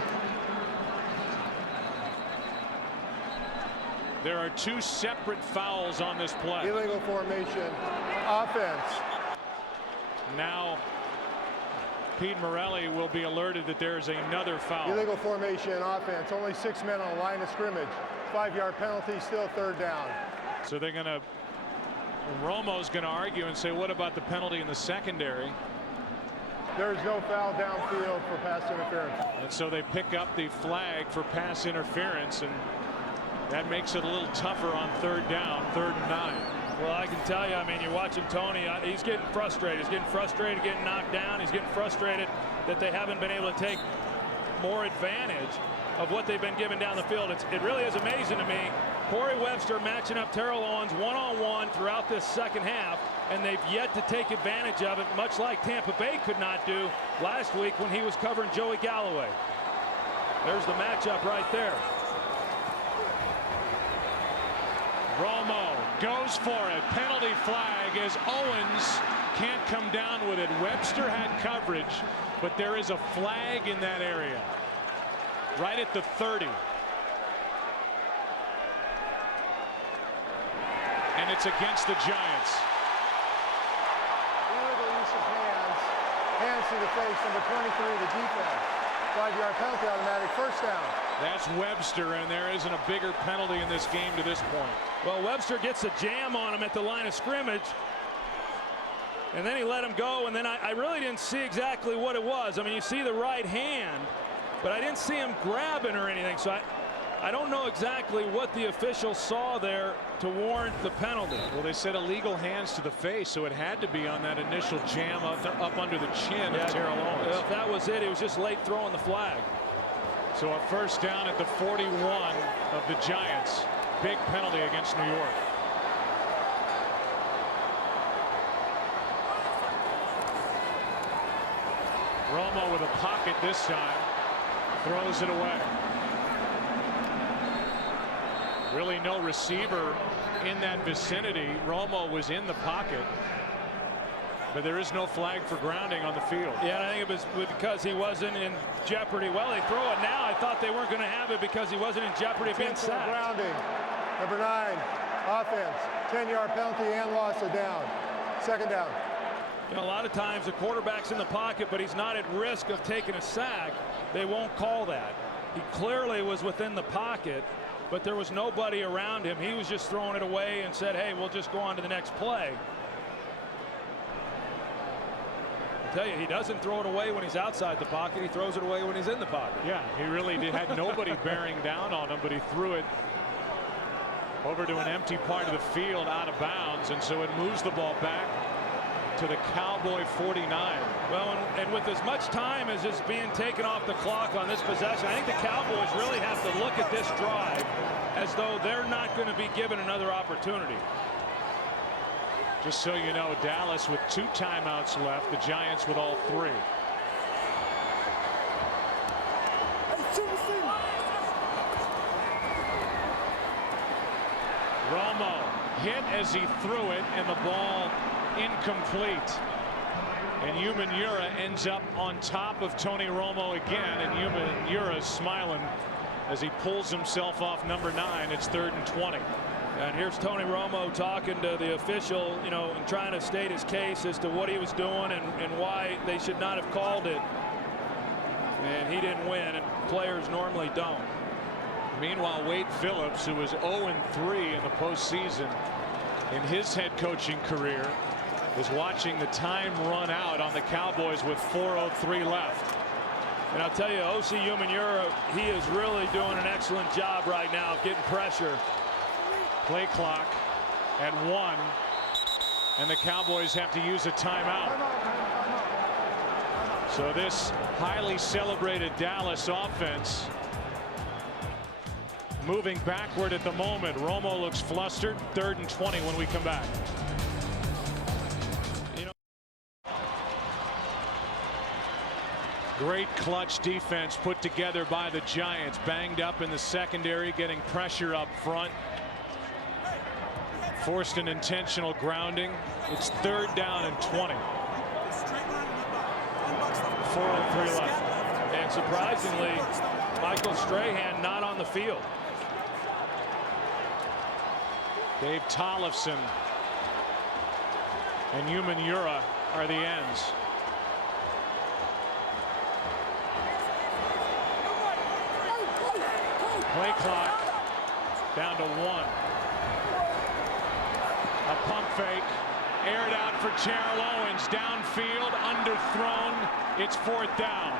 There are 2 separate fouls on this play. Illegal formation. Offense. Now Pete Morelli will be alerted that there is another foul. Illegal formation offense. Only 6 men on the line of scrimmage. 5-yard penalty, still 3rd down. So they're going to, Romo's going to argue and say, what about the penalty in the secondary? There's no foul downfield for pass interference. And so they pick up the flag for pass interference, and that makes it a little tougher on 3rd down, 3rd and 9. Well, I can tell you, I mean, you're watching Tony. He's getting frustrated. He's getting frustrated, getting knocked down. He's getting frustrated that they haven't been able to take more advantage of what they've been given down the field. It really is amazing to me. Corey Webster matching up Terrell Owens one-on-one throughout this second half, and they've yet to take advantage of it, much like Tampa Bay could not do last week when he was covering Joey Galloway. There's the matchup right there. Romo goes for it. Penalty flag as Owens can't come down with it. Webster had coverage, but there is a flag in that area. Right at the 30. And it's against the Giants. Illegal use of hands. Hands to the face, number 23, the defense. 5-yard penalty, automatic first down. That's Webster, and there isn't a bigger penalty in this game to this point. Well, Webster gets a jam on him at the line of scrimmage, and then he let him go, and then I really didn't see exactly what it was. I mean, you see the right hand, but I didn't see him grabbing or anything, so I don't know exactly what the officials saw there to warrant the penalty. Well, they said illegal hands to the face, so it had to be on that initial jam up under the chin of Terrell Owens. Well, if that was it, he was just late throwing the flag. So a first down at the 41 of the Giants. Big penalty against New York. Romo with a pocket this time. Throws it away. Really no receiver in that vicinity. Romo was in the pocket, but there is no flag for grounding on the field. Yeah, and I think it was because he wasn't in jeopardy. Well, they throw it now. I thought they weren't going to have it because he wasn't in jeopardy of being sacked. Grounding. Number 9, offense. 10-yard penalty and loss of down. 2nd down. You know, a lot of times the quarterback's in the pocket, but he's not at risk of taking a sack. They won't call that. He clearly was within the pocket, but there was nobody around him. He was just throwing it away and said, hey, we'll just go on to the next play. I tell you, he doesn't throw it away when he's outside the pocket. He throws it away when he's in the pocket. Yeah, he really had nobody bearing down on him, but he threw it over to an empty part of the field out of bounds, and so it moves the ball back to the Cowboy 49. Well, and with as much time as is being taken off the clock on this possession, I think the Cowboys really have to look at this drive as though they're not going to be given another opportunity. Just so you know, Dallas with 2 timeouts left, the Giants with all 3. Romo hit as he threw it, and the ball incomplete. And Umanura ends up on top of Tony Romo again, and Umanura's smiling as he pulls himself off number 9. It's 3rd and 20. And here's Tony Romo talking to the official, you know, and trying to state his case as to what he was doing and why they should not have called it. And he didn't win, and players normally don't. Meanwhile, Wade Phillips, who was 0-3 in the postseason in his head coaching career, is watching the time run out on the Cowboys with 4:03 left. And I'll tell you, O.C. Umenyiora, he is really doing an excellent job right now getting pressure. Play clock at 1, and the Cowboys have to use a timeout. So this highly celebrated Dallas offense moving backward at the moment. Romo looks flustered. 3rd and 20 when we come back. Great clutch defense put together by the Giants. Banged up in the secondary, getting pressure up front. Forced an intentional grounding. It's 3rd down and 20. 4:03 left. And surprisingly, Michael Strahan not on the field. Dave Tollefson and Umenyiora are the ends. Play clock down to 1. A pump fake, aired out for Terrell Owens, downfield, underthrown. It's 4th down.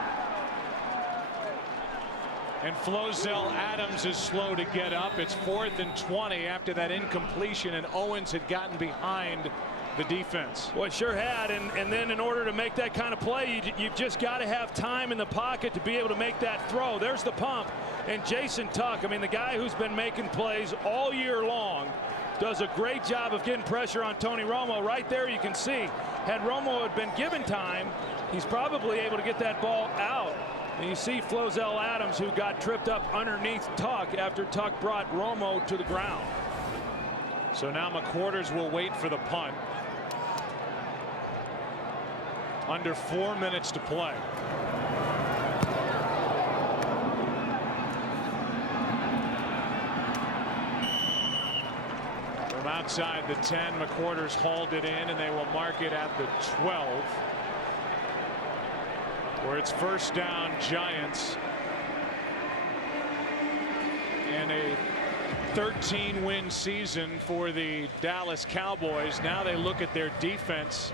And Flozell Adams is slow to get up. It's 4th and 20 after that incompletion, and Owens had gotten behind the defense. Well, it sure had, and then in order to make that kind of play, you've just got to have time in the pocket to be able to make that throw. There's the pump, and Jason Tuck, I mean, the guy who's been making plays all year long, does a great job of getting pressure on Tony Romo. Right there you can see, had Romo had been given time, he's probably able to get that ball out. And you see Flozell Adams, who got tripped up underneath Tuck after Tuck brought Romo to the ground. So now McQuarters will wait for the punt. Under 4 minutes to play. From outside the 10, McQuarters hauled it in, and they will mark it at the 12. Where it's 1st down, Giants. And a 13-win season for the Dallas Cowboys. Now they look at their defense.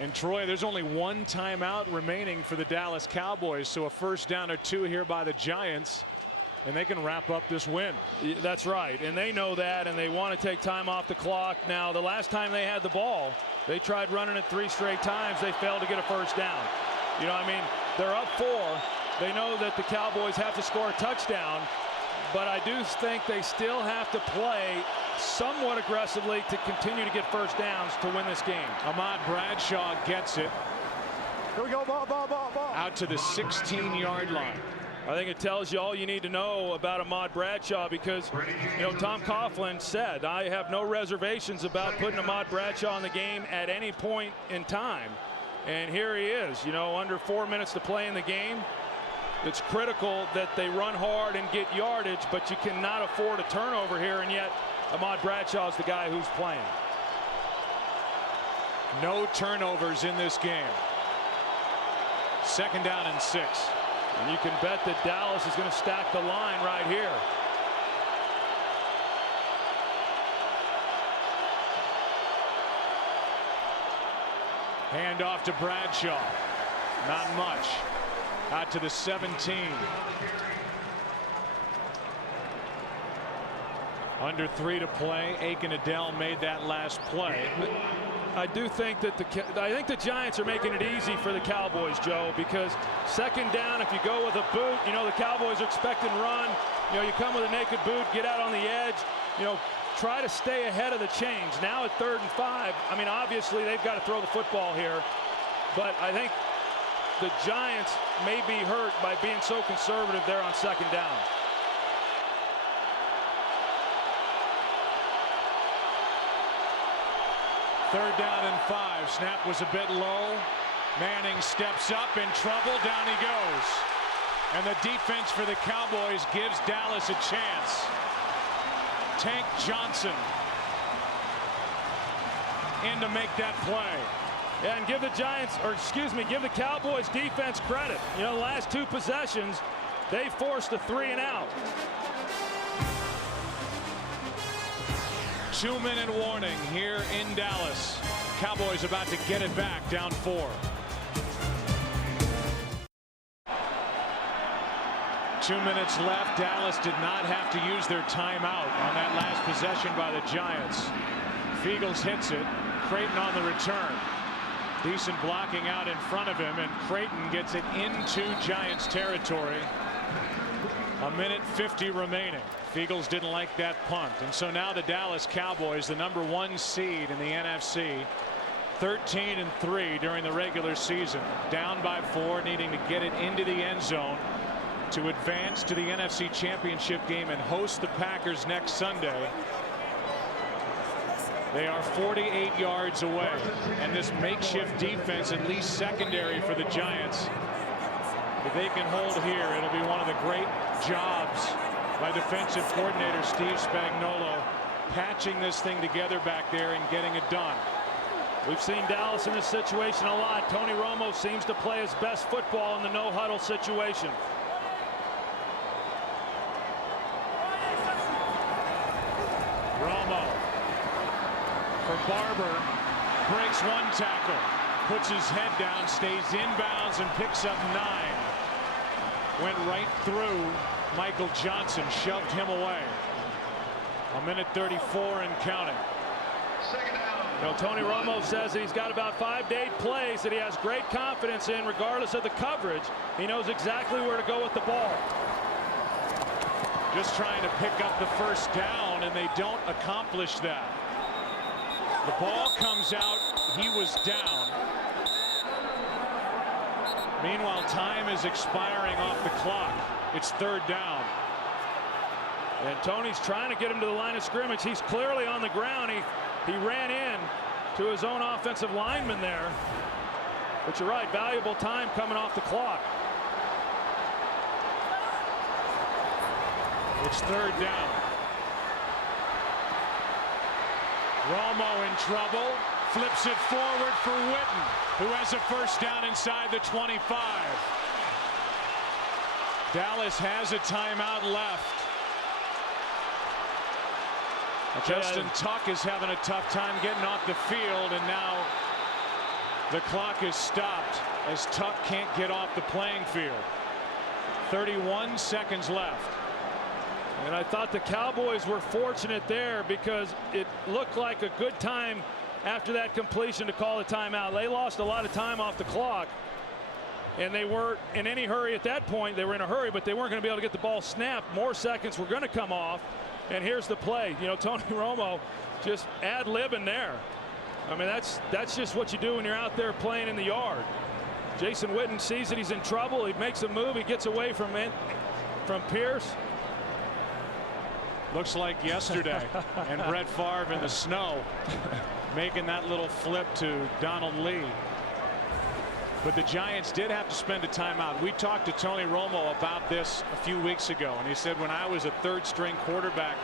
And Troy, there's only 1 timeout remaining for the Dallas Cowboys. So a 1st down or 2 here by the Giants, and they can wrap up this win. That's right, and they know that, and they want to take time off the clock. Now, the last time they had the ball, they tried running it 3 straight times. They failed to get a 1st down. You know, I mean, they're up 4. They know that the Cowboys have to score a touchdown, but I do think they still have to play somewhat aggressively to continue to get 1st downs to win this game. Ahmad Bradshaw gets it. Here we go, ball. Out to the 16-yard line. I think it tells you all you need to know about Ahmad Bradshaw, because, you know, Tom Coughlin said, I have no reservations about putting Ahmad Bradshaw in the game at any point in time. And here he is, you know, under 4 minutes to play in the game. It's critical that they run hard and get yardage, but you cannot afford a turnover here, and yet Ahmad Bradshaw is the guy who's playing. No turnovers in this game. 2nd down and 6. And you can bet that Dallas is going to stack the line right here. Hand off to Bradshaw. Not much. Out to the 17. Under 3 to play. Aiken Adele made that last play. I do think that the Giants are making it easy for the Cowboys, Joe, because 2nd down, if you go with a boot, you know, the Cowboys are expecting run. You know, you come with a naked boot, get out on the edge, you know, try to stay ahead of the chains. Now at 3rd and 5, I mean, obviously they've got to throw the football here, but I think the Giants may be hurt by being so conservative there on 2nd down. Third down and 5. Snap was a bit low. Manning steps up, in trouble. Down he goes. And the defense for the Cowboys gives Dallas a chance. Tank Johnson in to make that play. Yeah, and give the Giants, or excuse me, give the Cowboys defense credit. You know, the last 2 possessions, they forced a 3-and-out. 2-minute warning here in Dallas. Cowboys about to get it back, down 4. 2 minutes left. Dallas did not have to use their timeout on that last possession by the Giants. Fiegels hits it. Creighton on the return. Decent blocking out in front of him, and Creighton gets it into Giants territory. 1:50 remaining. Fiegels didn't like that punt, and so now the Dallas Cowboys, the #1 seed in the NFC, 13-3 during the regular season, down by 4, needing to get it into the end zone to advance to the NFC Championship game and host the Packers next Sunday. They are 48 yards away, and this makeshift defense, at least secondary for the Giants, if they can hold here, it'll be one of the great jobs by defensive coordinator Steve Spagnuolo, patching this thing together back there and getting it done. We've seen Dallas in this situation a lot. Tony Romo seems to play his best football in the no-huddle situation. Romo for Barber, breaks one tackle, puts his head down, stays inbounds, and picks up 9. Went right through Michael Johnson, shoved him away. 1:34 and counting. You know, Tony Romo says that he's got about 5 to 8 plays that he has great confidence in, regardless of the coverage. He knows exactly where to go with the ball. Just trying to pick up the first down, and they don't accomplish that. The ball comes out. He was down. Meanwhile, time is expiring off the clock. It's 3rd down. And Tony's trying to get him to the line of scrimmage. He's clearly on the ground. He ran in to his own offensive lineman there. But you're right, valuable time coming off the clock. It's 3rd down. Romo in trouble, flips it forward for Witten, who has a first down inside the 25. Dallas has a timeout left. Justin Tuck is having a tough time getting off the field, and now the clock is stopped as Tuck can't get off the playing field. 31 seconds left. And I thought the Cowboys were fortunate there, because it looked like a good time after that completion to call a timeout. They lost a lot of time off the clock, and they weren't in any hurry at that point. They were in a hurry, but they weren't going to be able to get the ball snapped. More seconds were going to come off, and here's the play. You know, Tony Romo just ad-libbing there. I mean, that's just what you do when you're out there playing in the yard. Jason Witten sees that he's in trouble. He makes a move. He gets away from Pierce. Looks like yesterday, and Brett Favre in the snow making that little flip to Donald Lee. But the Giants did have to spend a timeout. We talked to Tony Romo about this a few weeks ago, and he said, when I was a 3rd-string quarterback,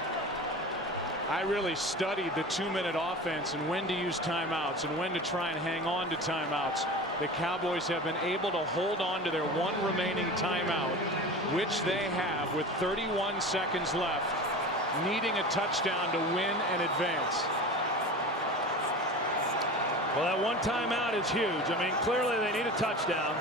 I really studied the 2-minute offense and when to use timeouts and when to try and hang on to timeouts. The Cowboys have been able to hold on to their one remaining timeout, which they have with 31 seconds left, needing a touchdown to win and advance. Well, that one timeout is huge. I mean, clearly they need a touchdown,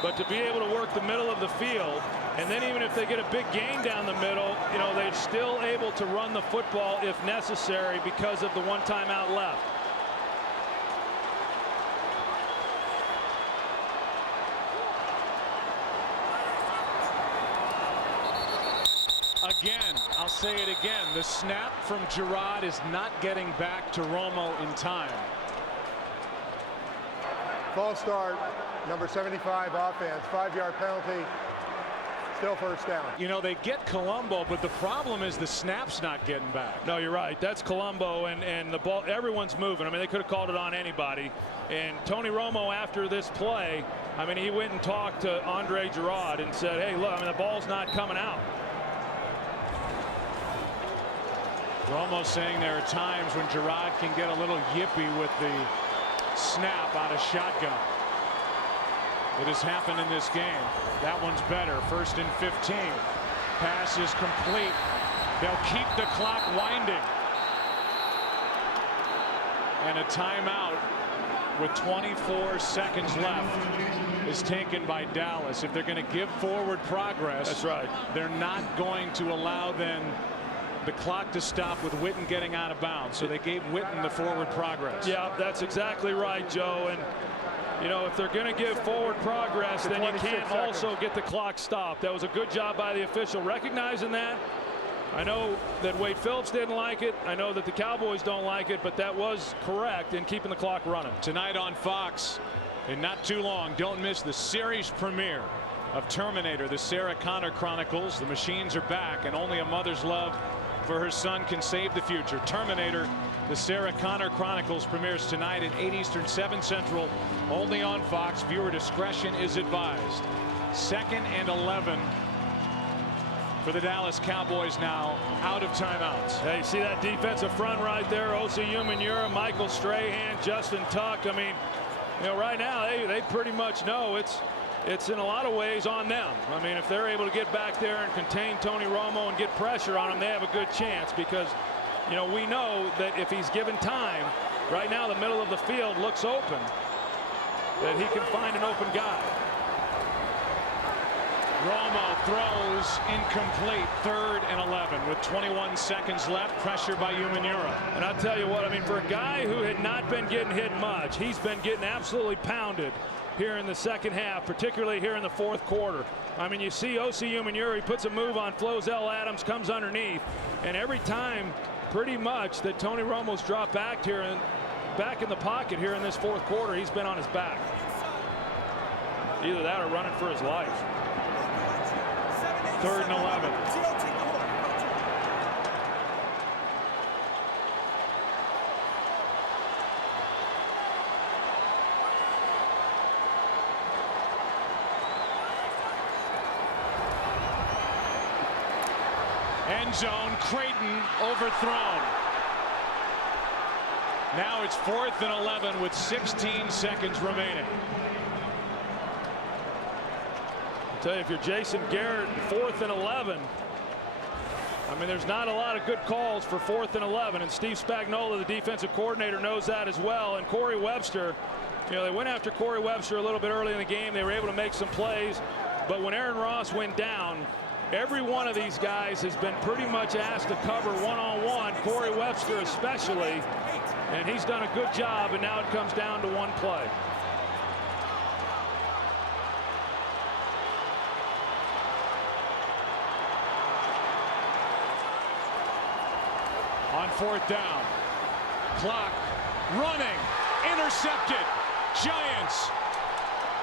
but to be able to work the middle of the field, and then even if they get a big gain down the middle, you know, they're still able to run the football if necessary because of the one timeout left. Again, I'll say it again. The snap from Gerard is not getting back to Romo in time. False start, number 75 offense, 5-yard penalty, still first down. You know, they get Colombo, but the problem is the snap's not getting back. No, you're right. That's Colombo, and the ball, everyone's moving. I mean, they could have called it on anybody. And Tony Romo, after this play, I mean, he went and talked to Andre Gerard and said, hey, look, I mean, the ball's not coming out. Romo saying there are times when Gerard can get a little yippy with the snap out of shotgun. It has happened in this game. That one's better. 1st and 15. Pass is complete. They'll keep the clock winding. And a timeout with 24 seconds left is taken by Dallas. If they're going to give forward progress, that's right, they're not going to allow then the clock to stop with Witten getting out of bounds. So they gave Witten the forward progress. Yeah, that's exactly right, Joe. And you know, if they're going to give forward progress, then you can't also get the clock stopped. That was a good job by the official recognizing that. I know that Wade Phillips didn't like it. I know that the Cowboys don't like it, but that was correct in keeping the clock running. Tonight on Fox, in not too long, don't miss the series premiere of Terminator, the Sarah Connor Chronicles. The machines are back, and only a mother's love for her son can save the future. Terminator, the Sarah Connor Chronicles, premieres tonight at 8 Eastern, 7 Central, only on Fox. Viewer discretion is advised. 2nd and 11 for the Dallas Cowboys now, out of timeouts. Hey, see that defensive front right there? Osi Umenyiora, Michael Strahan, Justin Tuck. I mean, you know, right now they pretty much know it's in a lot of ways on them. I mean, if they're able to get back there and contain Tony Romo and get pressure on him, they have a good chance, because, you know, we know that if he's given time, right now the middle of the field looks open, that he can find an open guy. Romo throws incomplete. 3rd and 11 with 21 seconds left. Pressure by Umenyiora. And I'll tell you what, I mean, for a guy who had not been getting hit much, he's been getting absolutely pounded here in the second half, particularly here in the 4th quarter. I mean, you see Osi Umenyiora, he puts a move on Flozell Adams, comes underneath, and every time pretty much that Tony Romo's dropped back here and back in the pocket here in this 4th quarter, he's been on his back. Either that or running for his life. 3rd and 11. End zone, Creighton overthrown. Now it's 4th and 11 with 16 seconds remaining. Tell you, if you're Jason Garrett, 4th and 11, I mean, there's not a lot of good calls for 4th and 11, and Steve Spagnuolo, the defensive coordinator, knows that as well. And Corey Webster, you know, they went after Corey Webster a little bit early in the game. They were able to make some plays, but when Aaron Ross went down, every one of these guys has been pretty much asked to cover one-on-one, Corey Webster especially, and he's done a good job, and now it comes down to one play. On 4th down, clock running, intercepted. Giants,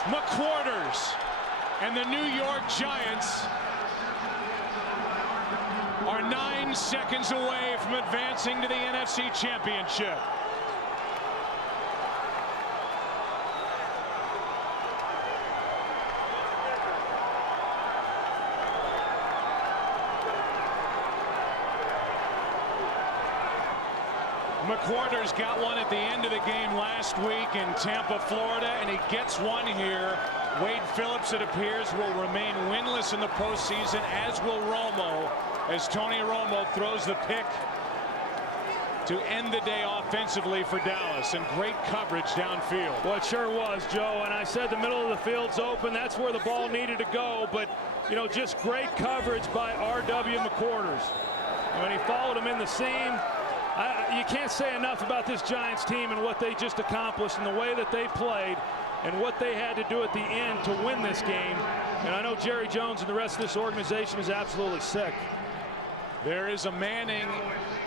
McQuarters, and the New York Giants are 9 seconds away from advancing to the NFC Championship. McQuarters got one at the end of the game last week in Tampa, Florida, and he gets one here. Wade Phillips, it appears, will remain winless in the postseason, as will Romo, as Tony Romo throws the pick to end the day offensively for Dallas, and great coverage downfield. Well, it sure was, Joe, and I said the middle of the field's open. That's where the ball needed to go, but, you know, just great coverage by R.W. McQuarters. And when he followed him in the seam, you can't say enough about this Giants team and what they just accomplished and the way that they played and what they had to do at the end to win this game. And I know Jerry Jones and the rest of this organization is absolutely sick. There is a Manning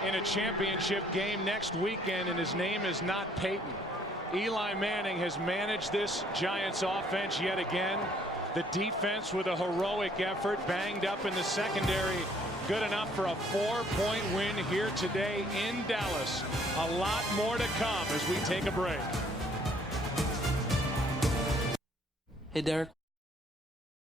in a championship game next weekend, and his name is not Peyton. Eli Manning has managed this Giants offense yet again. The defense with a heroic effort, banged up in the secondary. Good enough for a 4-point win here today in Dallas. A lot more to come as we take a break. Hey, Derek.